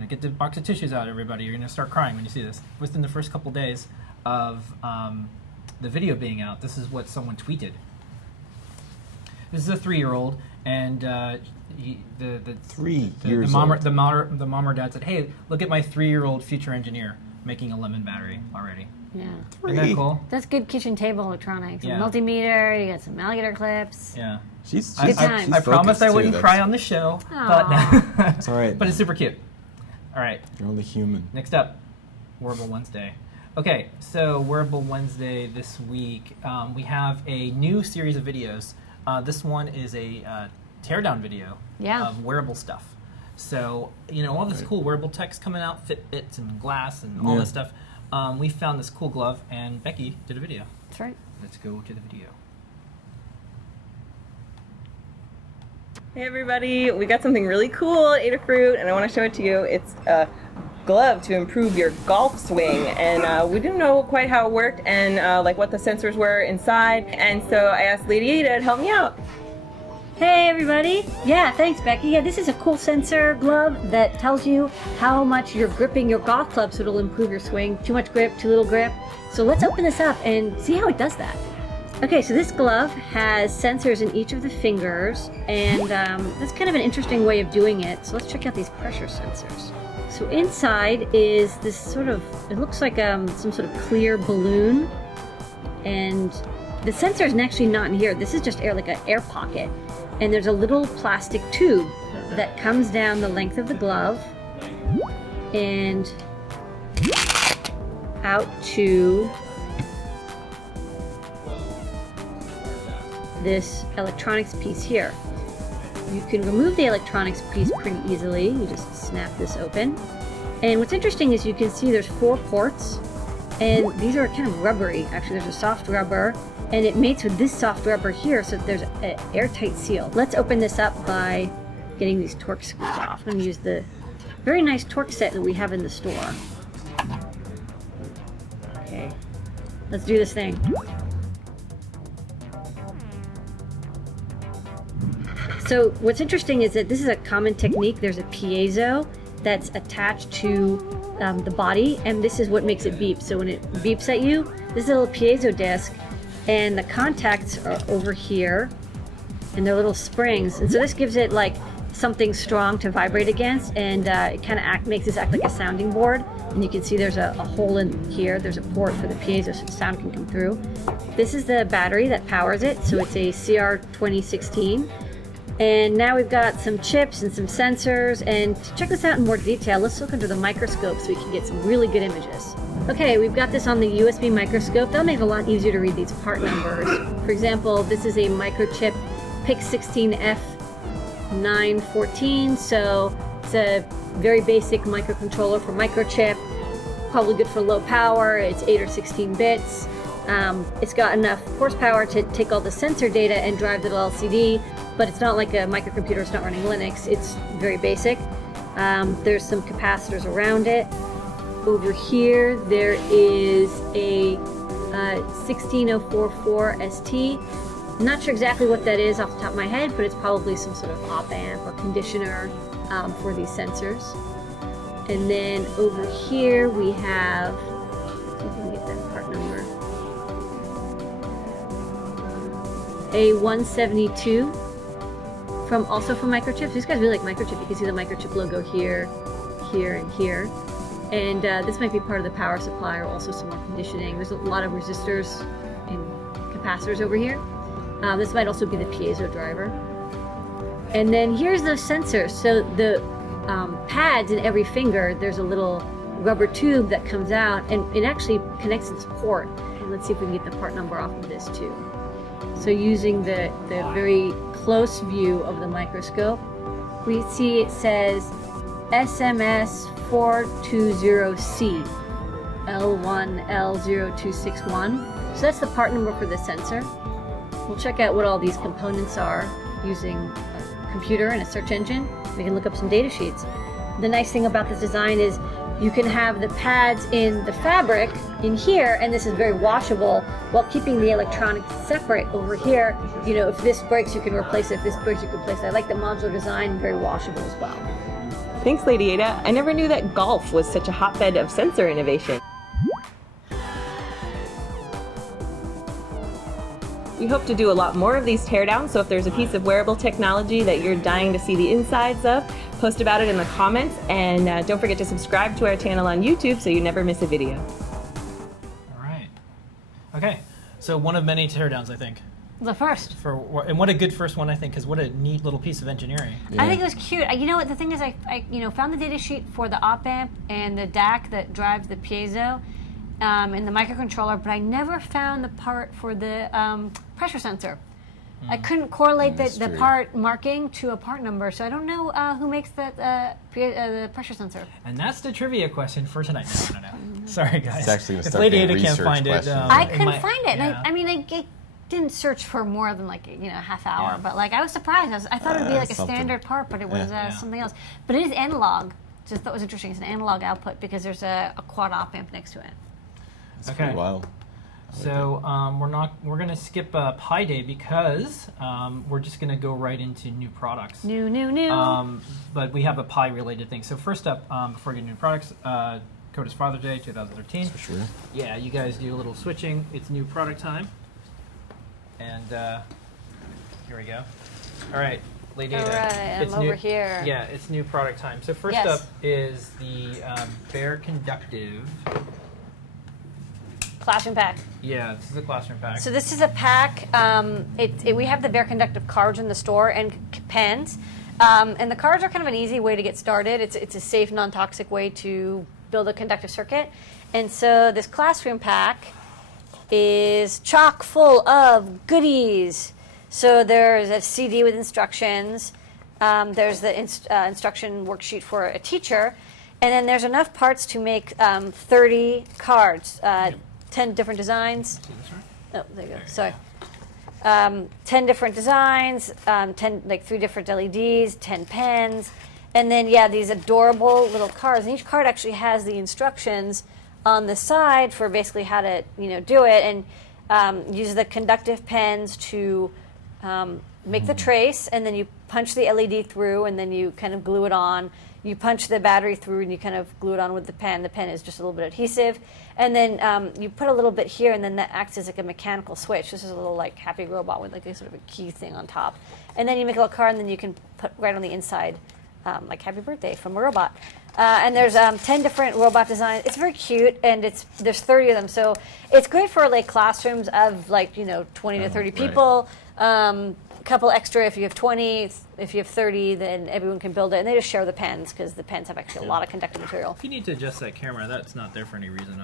get the box of tissues out, everybody. You're going to start crying when you see this. Within the first couple days of the video being out, this is what someone tweeted. This is a 3-year-old, and the 3 the years mom old. the mom or dad said, "Hey, look at my 3-year-old future engineer making a lemon battery already." Yeah. Isn't that cool? That's good kitchen table electronics. Yeah. A multimeter, you got some alligator clips. Yeah. She's Good times. she's I promised I focused, wouldn't too. cry on the show, Aw. but It's all right. but it's super cute. All right, You're only human. next up, Wearable Wednesday. Okay, so Wearable Wednesday this week, we have a new series of videos. This one is a teardown video of wearable stuff. So, all this cool wearable tech's coming out, Fitbits and glass and all this stuff. We found this cool glove, and Becky did a video. That's right. Let's go to the video. Hey everybody, we got something really cool at Adafruit and I want to show it to you. It's a glove to improve your golf swing, and we didn't know quite how it worked and like what the sensors were inside, and so I asked Lady Ada to help me out. Hey everybody! Yeah, thanks Becky. Yeah, this is a cool sensor glove that tells you how much you're gripping your golf club, so it'll improve your swing. Too much grip, too little grip. So let's open this up and see how it does that. Okay, so this glove has sensors in each of the fingers, and that's kind of an interesting way of doing it. So let's check out these pressure sensors. So inside is this sort of, it looks like some sort of clear balloon, and the sensor is actually not in here. This is just air, like an air pocket. And there's a little plastic tube that comes down the length of the glove and out to this electronics piece here. You can remove the electronics piece pretty easily. You just snap this open. And what's interesting is you can see there's 4 ports, and these are kind of rubbery. Actually, there's a soft rubber, and it mates with this soft rubber here, so there's an airtight seal. Let's open this up by getting these torque screws off. I'm going to use the very nice torque set that we have in the store. Okay, let's do this thing. So what's interesting is that this is a common technique. There's a piezo that's attached to the body, and this is what makes it beep. So when it beeps at you, this is a little piezo disc, and the contacts are over here, and they're little springs. And so this gives it like something strong to vibrate against, and it kind of makes this act like a sounding board. And you can see there's a hole in here. There's a port for the piezo so the sound can come through. This is the battery that powers it. So it's a CR2016. And now we've got some chips and some sensors, and to check this out in more detail, let's look under the microscope so we can get some really good images. Okay, we've got this on the USB microscope. That'll make it a lot easier to read these part numbers. For example, this is a microchip PIC16F914, so it's a very basic microcontroller for microchip, probably good for low power. It's 8 or 16 bits. It's got enough horsepower to take all the sensor data and drive the little LCD, but it's not like a microcomputer. It's not running Linux. It's very basic. There's some capacitors around it. Over here, there is a 16044 ST. I'm not sure exactly what that is off the top of my head, but it's probably some sort of op amp or conditioner for these sensors. And then over here we have, let's see if we can get that part number, a 172 also from Microchip. These guys really like Microchip. You can see the Microchip logo here, here, and here. And this might be part of the power supply or also some more conditioning. There's a lot of resistors and capacitors over here. This might also be the piezo driver. And then here's the sensors. So the pads in every finger, there's a little rubber tube that comes out and it actually connects to this port. And let's see if we can get the part number off of this too. So using the very close view of the microscope, we see it says SMS 420C L1L0261. So that's the part number for the sensor. We'll check out what all these components are using a computer and a search engine. We can look up some data sheets. The nice thing about this design is you can have the pads in the fabric in here, and this is very washable while keeping the electronics separate over here. You know, if this breaks, you can replace it. If this breaks, you can replace it. I like the modular design and very washable as well. Thanks, Lady Ada. I never knew that golf was such a hotbed of sensor innovation. We hope to do a lot more of these teardowns, so if there's a piece of wearable technology that you're dying to see the insides of, post about it in the comments, and don't forget to subscribe to our channel on YouTube so you never miss a video. All right. Okay. So one of many teardowns, I think. The first. And what a good first one, I think, because what a neat little piece of engineering. Yeah. I think it was cute. You know what, the thing is, I found the data sheet for the op amp and the DAC that drives the piezo and the microcontroller, but I never found the part for the pressure sensor. I couldn't correlate the part marking to a part number, so I don't know who makes the pressure sensor. And that's the trivia question for tonight. No. Sorry, guys. It's actually gonna if start Lady getting Ada can't research find questions. it, I couldn't find it. Yeah. And I didn't search for more than like half hour, Yeah. but like I was surprised. I thought it would be like a something. standard part, but it was Yeah. something else. But it is analog. Just thought it was interesting. It's an analog output because there's a quad op amp next to it. It's Okay. pretty wild. So we're gonna skip Pi Day because we're just gonna go right into new products. New. But we have a Pi related thing. So first up, before we get into new products, Coda's Father's Day 2013. For sure. Yeah, you guys do a little switching. It's new product time. And here we go. All right, Lady Ada. All right, it's I'm new, over here. Yeah, it's new product time. So first Yes. up is the Bare Conductive. Classroom pack. Yeah, this is a classroom pack. So this is a pack. We have the Bare Conductive cards in the store and pens. And the cards are kind of an easy way to get started. It's a safe, non-toxic way to build a conductive circuit. And so this classroom pack is chock full of goodies. So there's a CD with instructions. There's the instruction worksheet for a teacher. And then there's enough parts to make 30 cards. 10 different designs. Oh, there you go. Sorry. 10 different designs, 3 different LEDs, 10 pens, and then these adorable little cards. And each card actually has the instructions on the side for basically how to do it, and use the conductive pens to make the trace, and then you punch the LED through, and then you kind of glue it on. You punch the battery through and you kind of glue it on with the pen. The pen is just a little bit adhesive. And then you put a little bit here, and then that acts as like a mechanical switch. This is a little like happy robot with like a sort of a key thing on top. And then you make a little card, and then you can put right on the inside like happy birthday from a robot. And there's 10 different robot designs. It's very cute, and there's 30 of them. So it's great for like classrooms of like 20 to 30 people. A couple extra if you have 20. If you have 30, then everyone can build it. And they just share the pens because the pens have actually a lot of conductive material. If you need to adjust that camera, that's not there for any reason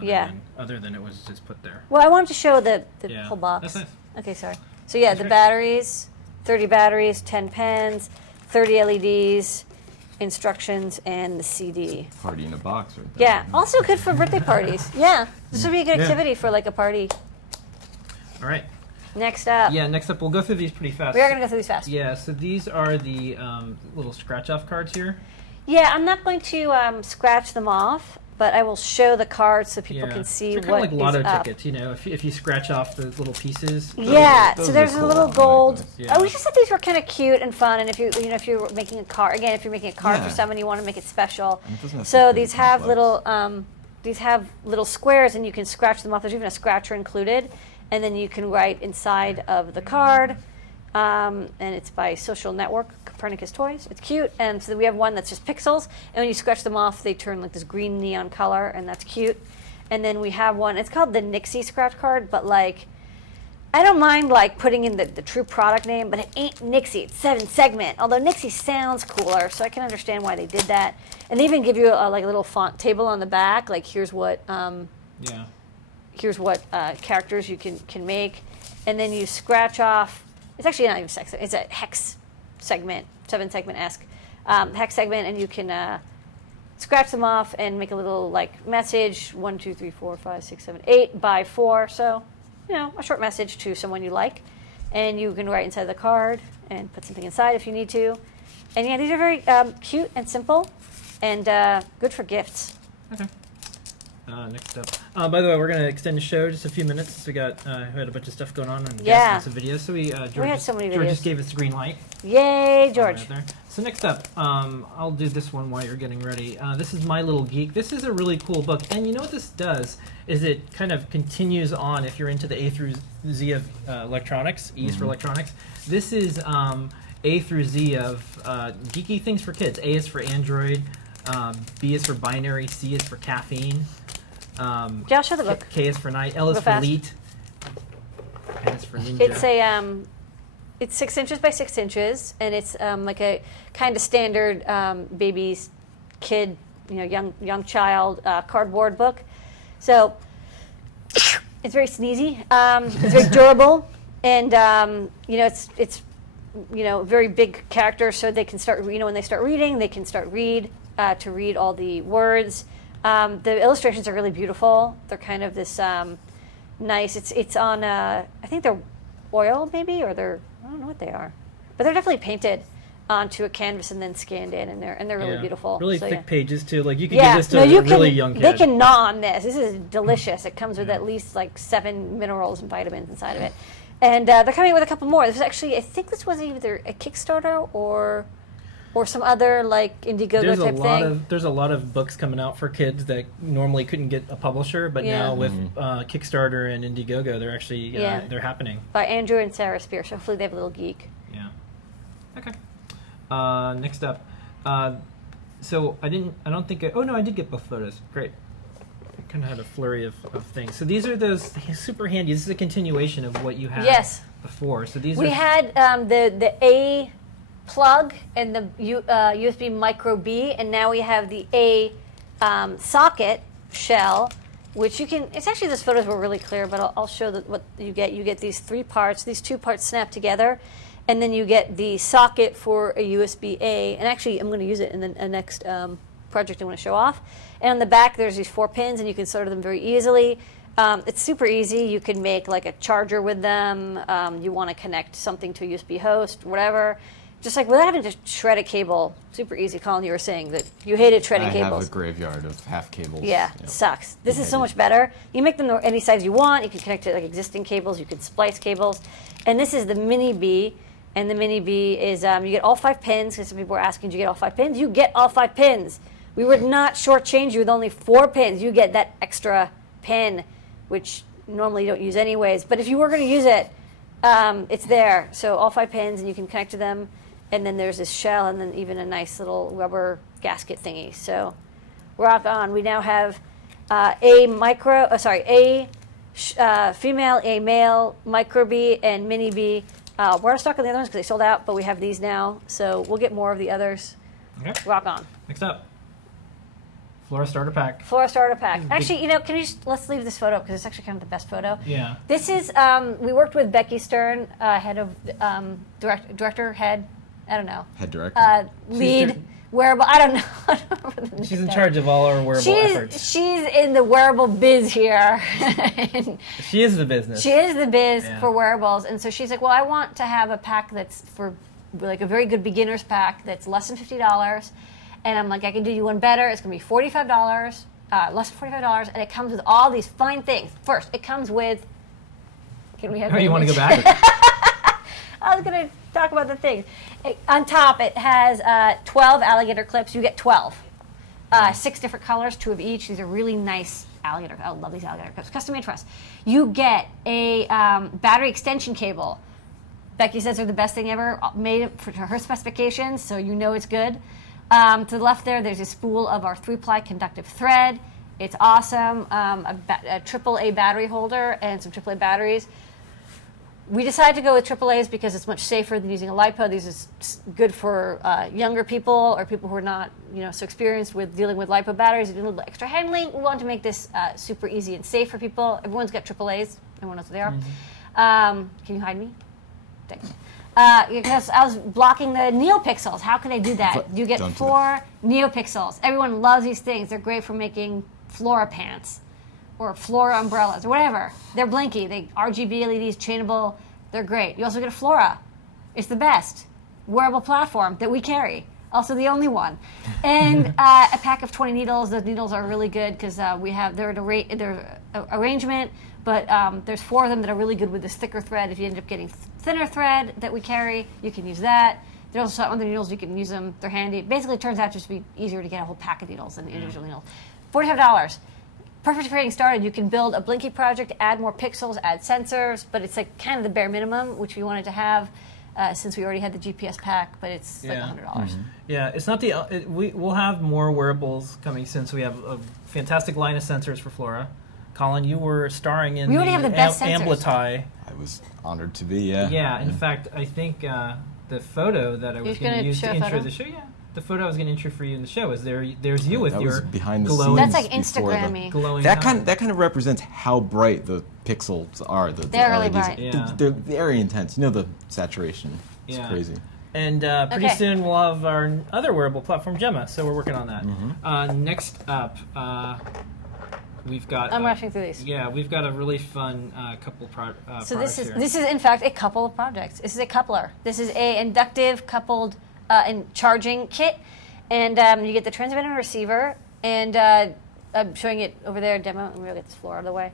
other than it was just put there. Well, I wanted to show the Yeah, whole box. that's nice. Okay, sorry. So the batteries, 30 batteries, 10 pens, 30 LEDs, instructions, and the CD. Party in a box right there. Yeah, also good for birthday parties. Yeah, this would be a good activity for like a party. All right. Next up. Yeah, next up, we'll go through these pretty fast. We are going to go through these fast. Yeah, so these are the little scratch-off cards here. Yeah, I'm not going to scratch them off, but I will show the cards so people Yeah. can see They're what kind of like lotto is up. tickets, if you scratch off the little pieces. Yeah, those so are there's a cool. little I like gold. those. Yeah. Oh, we just thought these were kind of cute and fun. And if if you're making a card, again, if you're making a card Yeah. for someone, you want to make it special. And it doesn't have to So be these pretty have complex. these have little squares, and you can scratch them off. There's even a scratcher included, and then you can write inside of the card. And it's by Social Network, Copernicus Toys. It's cute. And so we have one that's just pixels, and when you scratch them off, they turn like this green neon color, and that's cute. And then we have one. It's called the Nixie scratch card, but like, I don't mind like putting in the true product name, but it ain't Nixie. It's 7-segment. Although Nixie sounds cooler, so I can understand why they did that. And they even give you a like little font table on the back. Like here's what Yeah. characters you can make, and then you scratch off. It's actually not even sex. It's a hex segment, 7-segment-esque hex segment, and you can scratch them off and make a little like message 1, 2, 3, 4, 5, 6, 7, 8 by 4. So, a short message to someone you like, and you can write inside the card and put something inside if you need to. And yeah, these are very cute and simple, and good for gifts. Okay. Next up. By the way, we're going to extend the show just a few minutes. We had a bunch of stuff going on and Yeah. some videos. So George, had so many George videos. just gave us the green light. Yay, George! Right there. So next up, I'll do this one while you're getting ready. This is My Little Geek. This is a really cool book, and you know what this does is it kind of continues on if you're into the A through Z of electronics. E is for electronics. This is A through Z of geeky things for kids. A is for Android. B is for binary. C is for caffeine. Yeah, I'll show the book. K is for night. L is Real for fast. elite. N is for ninja. It's 6 inches by 6 inches, and it's like a kind of standard baby's kid, young child cardboard book. So it's very sneezy. It's very durable, and it's very big characters, so they can start. When they start reading, they can start to read all the words. The illustrations are really beautiful. They're kind of this nice. It's on. I think they're oil, maybe, or I don't know what they are, but they're definitely painted onto a canvas and then scanned in, and they're really beautiful. Really So, thick yeah. pages too. Like you can give this to a really young kid. They can gnaw on this. This is delicious. It comes with at least like 7 minerals and vitamins inside of it, and they're coming with a couple more. This is actually, I think this was either a Kickstarter or some other like Indiegogo type thing. There's a lot of books coming out for kids that normally couldn't get a publisher, but now with Kickstarter and Indiegogo, they're actually they're happening. By Andrew and Sarah Spear. So hopefully they have a little geek. Yeah. Okay. Next up. So I did get both photos. Great. I kind of had a flurry of things. So these are those super handy. This is a continuation of what you had before. So these we had the A plug and the USB micro B, and now we have the A socket shell, which you can. It's actually, those photos were really clear, but I'll show what you get. You get these 3 parts. These 2 parts snap together, and then you get the socket for a USB A. And actually, I'm going to use it in the next project I want to show off. And on the back, there's these 4 pins, and you can solder them very easily. It's super easy. You can make like a charger with them. You want to connect something to a USB host, whatever. Just like without having to shred a cable. Super easy. Colin, you were saying that you hated shredding cables. I have a graveyard of half cables. Yeah, it sucks. This is so much better. You make them any size you want. You can connect to like existing cables. You can splice cables. And this is the Mini B. And the Mini B is, you get all 5 pins. Because some people were asking, do you get all 5 pins? You get all 5 pins. We would not shortchange you with only 4 pins. You get that extra pin, which normally you don't use anyways. But if you were going to use it, it's there. So all 5 pins, and you can connect to them. And then there's this shell, and then even a nice little rubber gasket thingy. So rock on. We now have a female, a male, micro B, and mini B. We're out of stock on the other ones because they sold out, but we have these now. So we'll get more of the others. Okay. Rock on. Next up, Flora Starter Pack. Flora Starter Pack. Actually, let's leave this photo because it's actually kind of the best photo. Yeah. This is, we worked with Becky Stern, head of, director, head, I don't know. Head director. Lead, wearable, I don't know. She's in charge of all our wearable efforts. She's in the wearable biz here. She is the business. She is the biz for wearables. And so she's like, well, I want to have a pack that's for like a very good beginner's pack that's less than $50. And I'm like, I can do you one better. It's going to be $45. less than $45, and it comes with all these fine things. First, it comes with. Can we have? Oh, you want to go image? back? I was going to talk about the things. On top, it has 12 alligator clips. You get 12. 6 different colors, 2 of each. These are really nice alligator. I love these alligator clips. Custom made for us. You get a battery extension cable. Becky says they're the best thing ever, made for her specifications, so you know it's good. To the left there's a spool of our 3-ply conductive thread. It's awesome. A AAA battery holder and some AAA batteries. We decided to go with AAAs because it's much safer than using a LiPo. These is good for younger people or people who are not, so experienced with dealing with LiPo batteries and a little bit extra handling. We want to make this super easy and safe for people. Everyone's got AAAs. Everyone knows what they are. Can you hide me? Thanks. Because I was blocking the NeoPixels. How can I do that? You get 4 NeoPixels. Everyone loves these things. They're great for making Flora pants or Flora umbrellas or whatever. They're blinky. They RGB LEDs, chainable. They're great. You also get a Flora. It's the best wearable platform that we carry. Also the only one. And a pack of 20 needles. Those needles are really good because they're an arrangement, but there's 4 of them that are really good with this thicker thread. If you end up getting thinner thread that we carry, you can use that. There's also other needles, you can use them. They're handy. Basically, it turns out just to be easier to get a whole pack of needles than individual needles. $45. Perfect for getting started. You can build a Blinky project, add more pixels, add sensors, but it's like kind of the bare minimum, which we wanted to have since we already had the GPS pack, but it's like $100. Yeah, it's not we'll have more wearables coming soon, so we have a fantastic line of sensors for Flora. Collin, you were starring in we already have the best sensors. Amplify. I was honored to be, yeah. Yeah, in fact, I think the photo that I was going to use to intro the show, the photo I was going to intro for you in the show is there's you with your behind the glowing. scenes. That's like Instagram-y. Glowing that kind of represents how bright the pixels are. They're really LEDs. bright. Yeah. They're very intense. The saturation. It's crazy. And pretty soon we'll have our other wearable platform, Gemma, so we're working on that. Next up, we've got... I'm rushing through these. Yeah, we've got a really fun couple products So this here. is in fact a couple of projects. This is a coupler. This is a inductive coupled and charging kit, and you get the transmitter and receiver. And I'm showing it over there, demo. Let me get this floor out of the way.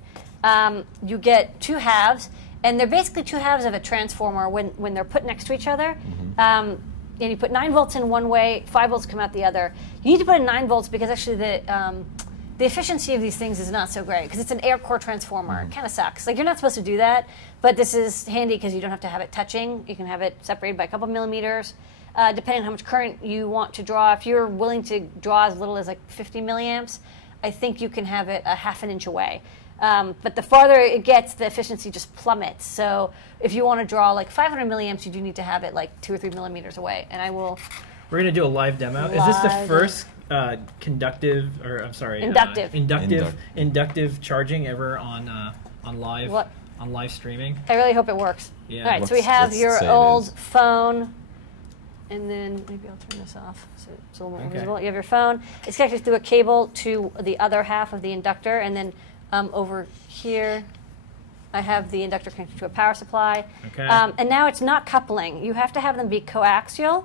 You get 2 halves, and they're basically 2 halves of a transformer when they're put next to each other. And you put 9 volts in one way, 5 volts come out the other. You need to put in 9 volts because actually the efficiency of these things is not so great because it's an air core transformer. It kind of sucks. Like, you're not supposed to do that, but this is handy because you don't have to have it touching. You can have it separated by a couple millimeters. Depending on how much current you want to draw. If you're willing to draw as little as like 50 milliamps, I think you can have it a half an inch away. But the farther it gets, the efficiency just plummets. So if you want to draw like 500 milliamps, you do need to have it like 2 or 3 millimeters away. And I will... We're going to do a live demo. Is this the first inductive charging ever on live streaming? I really hope it works. Yeah. All right, so we have your old phone, and then maybe I'll turn this off so it's a little more visible. You have your phone. It's connected through a cable to the other half of the inductor, and then over here I have the inductor connected to a power supply. Okay. And now it's not coupling. You have to have them be coaxial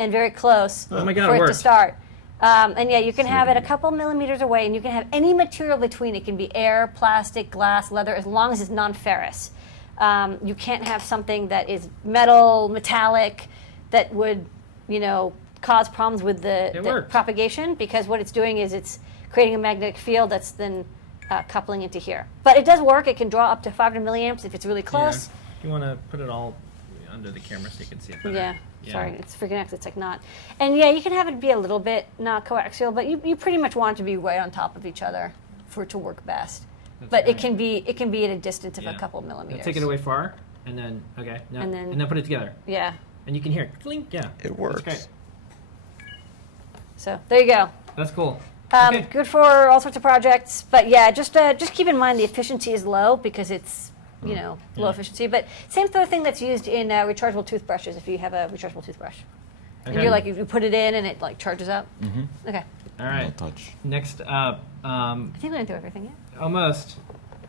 and very close Oh my God, for it it to worked. start. And yeah, you can have it a couple millimeters away, and you can have any material between. It can be air, plastic, glass, leather, as long as it's non-ferrous. You can't have something that is metal, metallic, that would, cause problems with the propagation, because what it's doing is it's creating a magnetic field that's then coupling into here. But it does work. It can draw up to 500 milliamps if it's really close. Yeah. You want to put it all under the camera so you can see it better. Yeah. Sorry, it's freaking out. It's like not. And yeah, you can have it be a little bit not coaxial, but you pretty much want it to be right on top of each other for it to work best. But it can be at a distance of a couple millimeters. Now take it away far, and then and then put it together. Yeah. And you can hear it. Clink. Yeah. It works. That's great. So there you go. That's cool. Good for all sorts of projects, but yeah, just keep in mind the efficiency is low because it's low efficiency. But same sort of thing that's used in rechargeable toothbrushes. If you have a rechargeable toothbrush, and you put it in and it like charges up. Mm-hmm. Okay. All right. No touch. Next up, I think we didn't do everything yet. almost.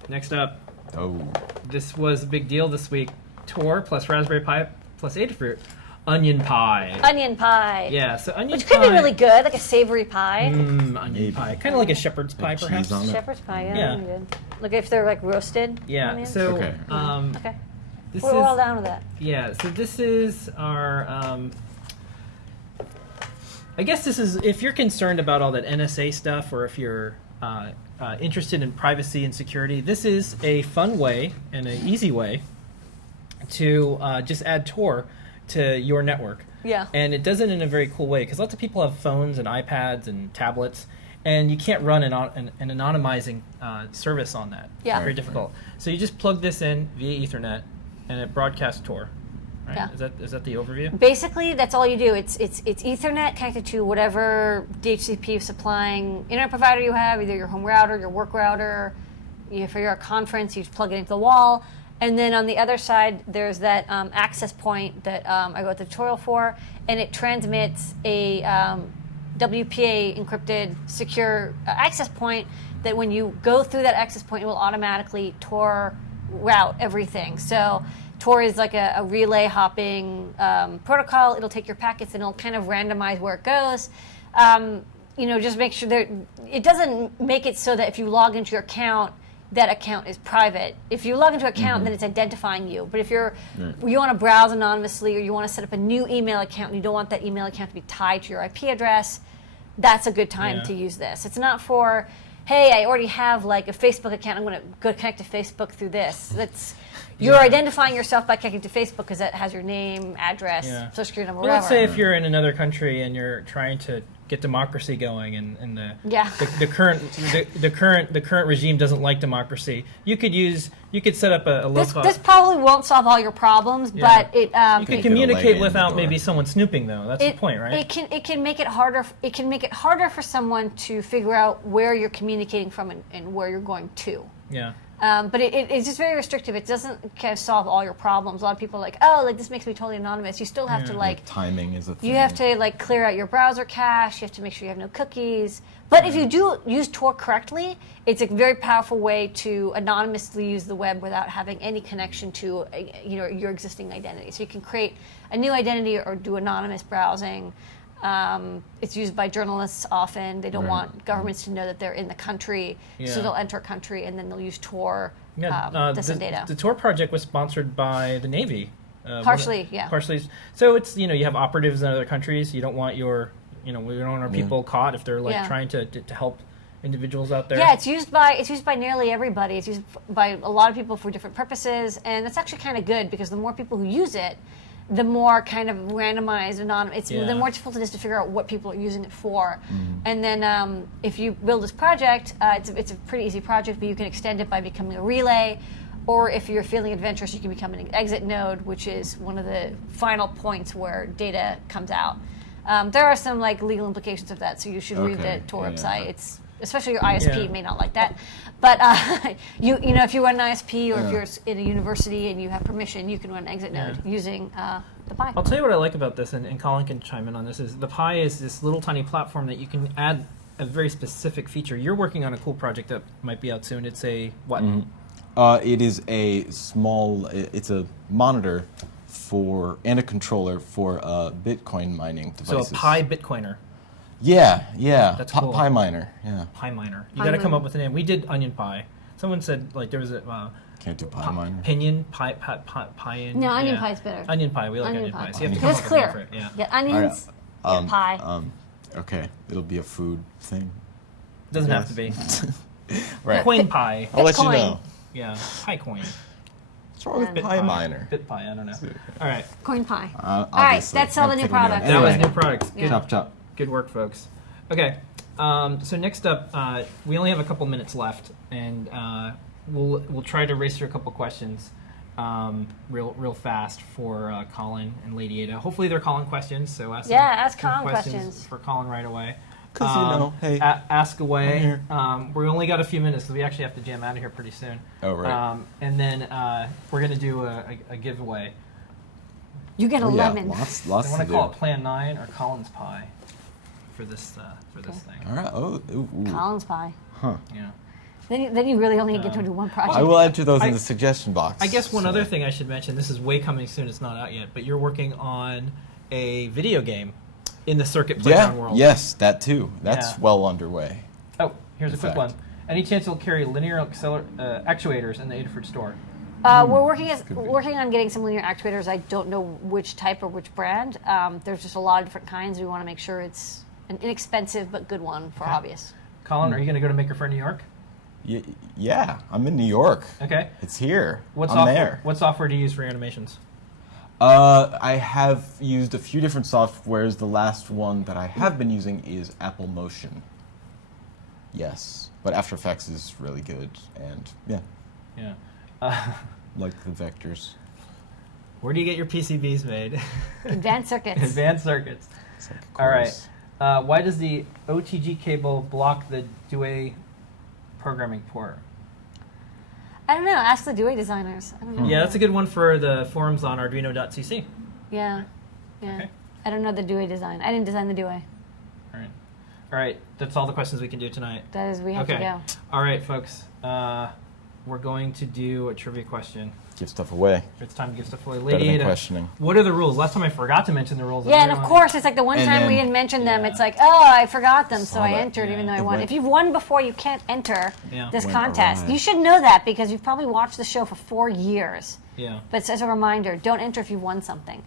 Next up, Oh. this was a big deal this week. Tor plus Raspberry Pi plus Adafruit onion pie. Onion pie. Yeah, so onion Which pie. could be really good, like a savory pie. Onion pie. Kind of like a shepherd's pie, cheese perhaps. on it. Shepherd's pie, yeah, Yeah. that'd be good. Like if they're like roasted. Yeah. onions. So Okay. Okay. this We're all is down with that. yeah. So this is our. I guess this is if you're concerned about all that NSA stuff, or if you're interested in privacy and security. This is a fun way and an easy way to just add Tor to your network. Yeah. And it does it in a very cool way because lots of people have phones and iPads and tablets, and you can't run an anonymizing service on that. Yeah. It's very difficult. So you just plug this in via Ethernet, and it broadcasts Tor. Right? Yeah. Is that the overview? Basically, that's all you do. It's Ethernet connected to whatever DHCP supplying internet provider you have, either your home router, your work router. If you're at a conference, you just plug it into the wall. And then on the other side, there's that access point that I wrote the tutorial for, and it transmits a WPA encrypted secure access point that when you go through that access point, it will automatically Tor route everything. So Tor is like a relay hopping protocol. It'll take your packets and it'll kind of randomize where it goes. Just make sure that it doesn't make it so that if you log into your account, that account is private. If you log into an account, then it's identifying you. But if you want to browse anonymously, or you want to set up a new email account and you don't want that email account to be tied to your IP address, that's a good time to use this. It's not for, hey, I already have like a Facebook account, I'm going to go connect to Facebook through this. You're identifying yourself by connecting to Facebook because that has your name, address, social security number, Well, let's whatever. say if you're in another country and you're trying to get democracy going, and the current regime doesn't like democracy, you could set up a local. This probably won't solve all your problems, but it you can Get a communicate leg in without the maybe door. someone snooping, though. That's the point, right? It can make it harder. It can make it harder for someone to figure out where you're communicating from and where you're going to. Yeah. But it's just very restrictive. It doesn't kind of solve all your problems. A lot of people are like, oh, like this makes me totally anonymous. You still have to like Timing is a thing. you have to like clear out your browser cache. You have to make sure you have no cookies. But if you do use Tor correctly, it's a very powerful way to anonymously use the web without having any connection to your existing identity. So you can create a new identity or do anonymous browsing. It's used by journalists often. They don't want governments to know that they're in the country, so they'll enter a country and then they'll use Tor to send data. The Tor project was sponsored by the Navy. Partially. So it's you have operatives in other countries. You don't want we don't want our people caught if they're like trying to help individuals out there. Yeah, it's used by nearly everybody. It's used by a lot of people for different purposes, and that's actually kind of good because the more people who use it, the more kind of randomized, anonymous. The more difficult it is to figure out what people are using it for. And then if you build this project, it's a pretty easy project, but you can extend it by becoming a relay. Or if you're feeling adventurous, you can become an exit node, which is one of the final points where data comes out. There are some like legal implications of that, so you should read the Tor website. It's especially your ISP may not like that, but if you run an ISP or if you're in a university and you have permission, you can run an exit node using the Pi. I'll tell you what I like about this, and Colin can chime in on this. Is the Pi is this little tiny platform that you can add a very specific feature. You're working on a cool project that might be out soon. It's a what? It is a small. It's a monitor and a controller for Bitcoin mining devices. So a Pi Bitcoiner. Yeah. That's cool. Pi miner. Yeah. Pi miner. You got to come up with a name. We did Onion Pie. Someone said like there was a Can't do Pi miner. Pinion Pie. No, Onion Pie is better. Onion Pie. We like Onion Pie. So you have to come It's up with a name for clear. it. Yeah. Get onions, get pie. Okay, it'll be a food thing. Doesn't have to be. Right. Coin Pie. I'll let you Bitcoin. know. Yeah. Pi coin. What's wrong with Bit Pi Pie. miner? Bit Pie. I don't know. All right. Coin pie. All right, that's all the new products. That was new products. Yeah. Chop chop. Good work, folks. Okay, so next up, we only have a couple minutes left, and we'll try to race through a couple questions real fast for Colin and Lady Ada. Hopefully they're Colin questions, so ask ask some Colin questions. for Colin right away. 'Cause, hey, ask I'm away. here. We only got a few minutes because we actually have to jam out of here pretty soon. Oh, right. And then we're going to do a giveaway. You get a Oh, yeah, lemon. lots I to want to do. call it Plan 9 or Colin's Pie for this thing. All right. Oh, ooh. Colin's pie. Huh. Yeah. Then you really only get to do one project. I will enter those I- in the suggestion box. I guess one so- other thing I should mention, this is way coming soon, it's not out yet, but you're working on a video game in the Circuit Playground world. Yes, that too. That's Yeah. well underway. Oh, here's a In quick fact. one. Any chance you'll carry linear actuators in the Adafruit store? We're working Could be. working on getting some linear actuators. I don't know which type or which brand. There's just a lot of different kinds. We want to make sure it's an inexpensive but good one for hobbyists. Colin, are you going to go to Maker Faire New York? Yeah, I'm in New York. Okay. It's here. What I'm software? there. What software do you use for your animations? I have used a few different softwares. The last one that I have been using is Apple Motion. Yes, but After Effects is really good, and yeah, Yeah. like the vectors. Where do you get your PCBs made? Advanced circuits. Advanced circuits. It's like a All course. right. Why does the OTG cable block the Dewey programming port? I don't know. Ask the Dewey designers. I don't know. Yeah, that's a good one for the forums on Arduino.cc. Yeah. Yeah. Okay. I don't know the Dewey design. I didn't design the Dewey. All right. All right. That's all the questions we can do tonight. That is, we have to go. All right, folks. We're going to do a trivia question. Give stuff away. It's time to give stuff away. Better Lady than Ada, questioning. what are the rules? Last time I forgot to mention the rules. Yeah, and of course, it's like the one And time we then- didn't mention them. Yeah. It's like, oh, I forgot them, so Saw I that. entered even though I It won. went- If you've won before, you can't enter Yeah. this Went contest. awry. You should know that because you've probably watched the show for 4 years. Yeah. But as a reminder, don't enter if you won something.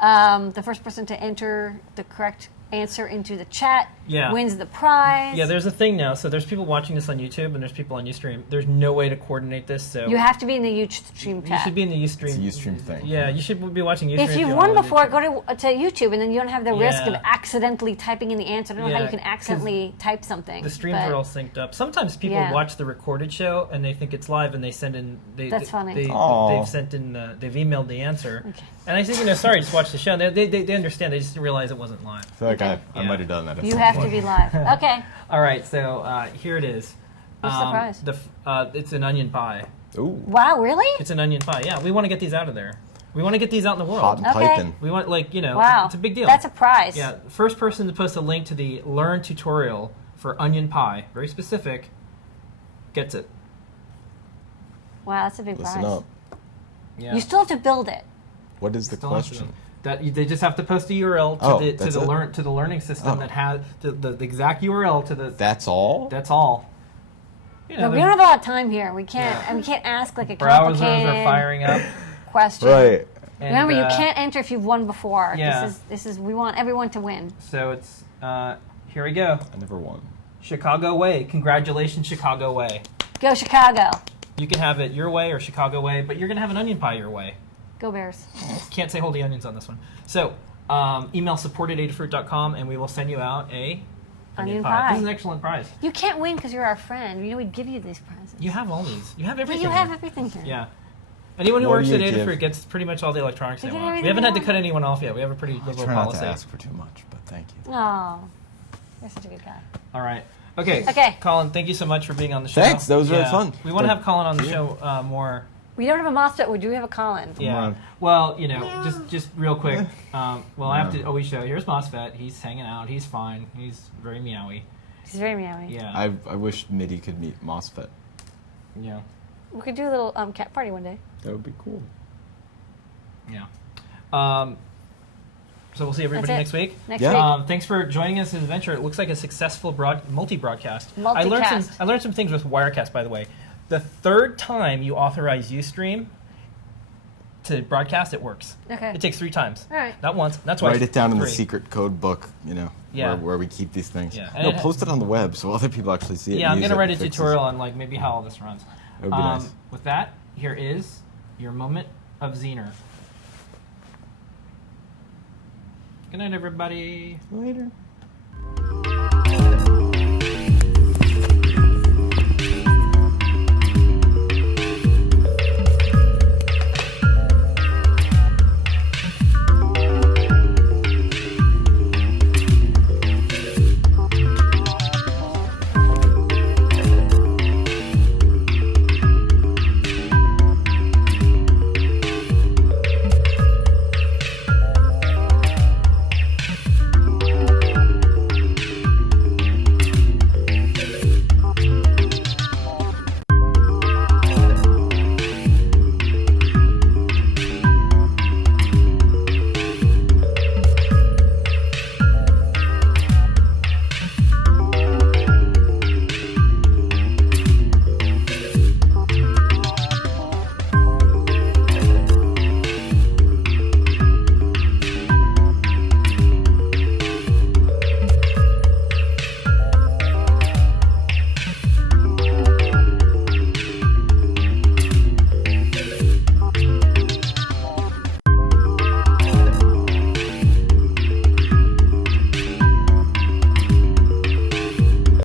The first person to enter the correct answer into the chat Yeah. wins the prize. Yeah, there's a thing now. So there's people watching this on YouTube and there's people on Ustream. There's no way to coordinate this. So You have to be in the Ustream you chat. should be in the Ustream. It's a Ustream thing. Yeah, you should be watching Ustream. If you've you won wanna before, YouTube. go to YouTube, and then you don't have the risk of Yeah. accidentally typing in the answer. I don't know how Yeah, you can 'cause accidentally type something. The streams but are all synced up. Sometimes people Yeah. watch the recorded show and they think it's live and they send in. That's funny. Aw. They've sent in. They've emailed the answer. Okay. And I said, sorry, just watch the show. They understand. They just didn't realize it wasn't live. I feel like I Yeah. might have done that. At You some have point. to be live. Okay. All right, so here it is. What's the prize? It's an onion pie. Ooh, Wow, really? It's an onion pie. Yeah, we want to get these out of there. We want to get these out in the world. hot and Okay. piping. We want, Wow. it's a big deal. That's a prize. Yeah, first person to post a link to the Learn tutorial for onion pie, very specific, gets it. Wow, that's a big Listen prize. up. Yeah. You still have to build it. What is the Still have to question? They just have to post a URL to Oh, the that's it? to the learning system Oh. that has the exact URL to the. That's all? That's all. You No, know, we don't have a lot of time here. We can't. And we can't ask like a browsers complicated are firing up. question. Right. And, Remember, you can't enter if you've won before. Yeah. This is. We want everyone to win. So it's here we go. I never won. Chicago Way. Congratulations, Chicago Way. Go Chicago. You can have it your way or Chicago Way, but you're gonna have an onion pie your way. Go Bears. Can't say holy onions on this one. So email support@adafruit.com and we will send you out a Onion pie. This is an excellent prize. You can't win because you're our friend. You know we'd give you these prizes. You have all these. You have But everything. you have here. everything here. Yeah. Anyone who What works do at you give? Adafruit gets pretty much all the electronics they They get want. We everything haven't they had to want. cut anyone off yet. We have a pretty liberal Try not policy. to ask for too much, but thank you. Oh, you're such a good guy. All right. Okay. Okay. Colin, thank you so much for being on the show. Thanks, that was really fun. We want to Thank have Colin on the you. show more. We don't have a MOSFET. We do have a Collin. Yeah. on. Well, just real quick. Well, I have Yeah. to always show. Here's MOSFET. He's hanging out. He's fine. He's very meowy. He's very meowy. Yeah. I wish MIDI could meet MOSFET. Yeah. We could do a little cat party one day. That would be cool. Yeah. So we'll see everybody That's it. next week. Next Yeah. week. Thanks for joining us in this adventure. It looks like a successful multi-broadcast. I Multicast. learned some things with Wirecast, by the way. The third time you authorize Ustream to broadcast, it works. Okay. It takes 3 times. All right. Not once. That's why Write it down in the 3. secret code book, Yeah. where we keep these things. Yeah. No, And- post it on the web so other people actually see it. Yeah, and I'm use gonna it write a and fix tutorial it. on like maybe how all this runs. That would be nice. With that, here is your moment of Zener. Good night, everybody. Later.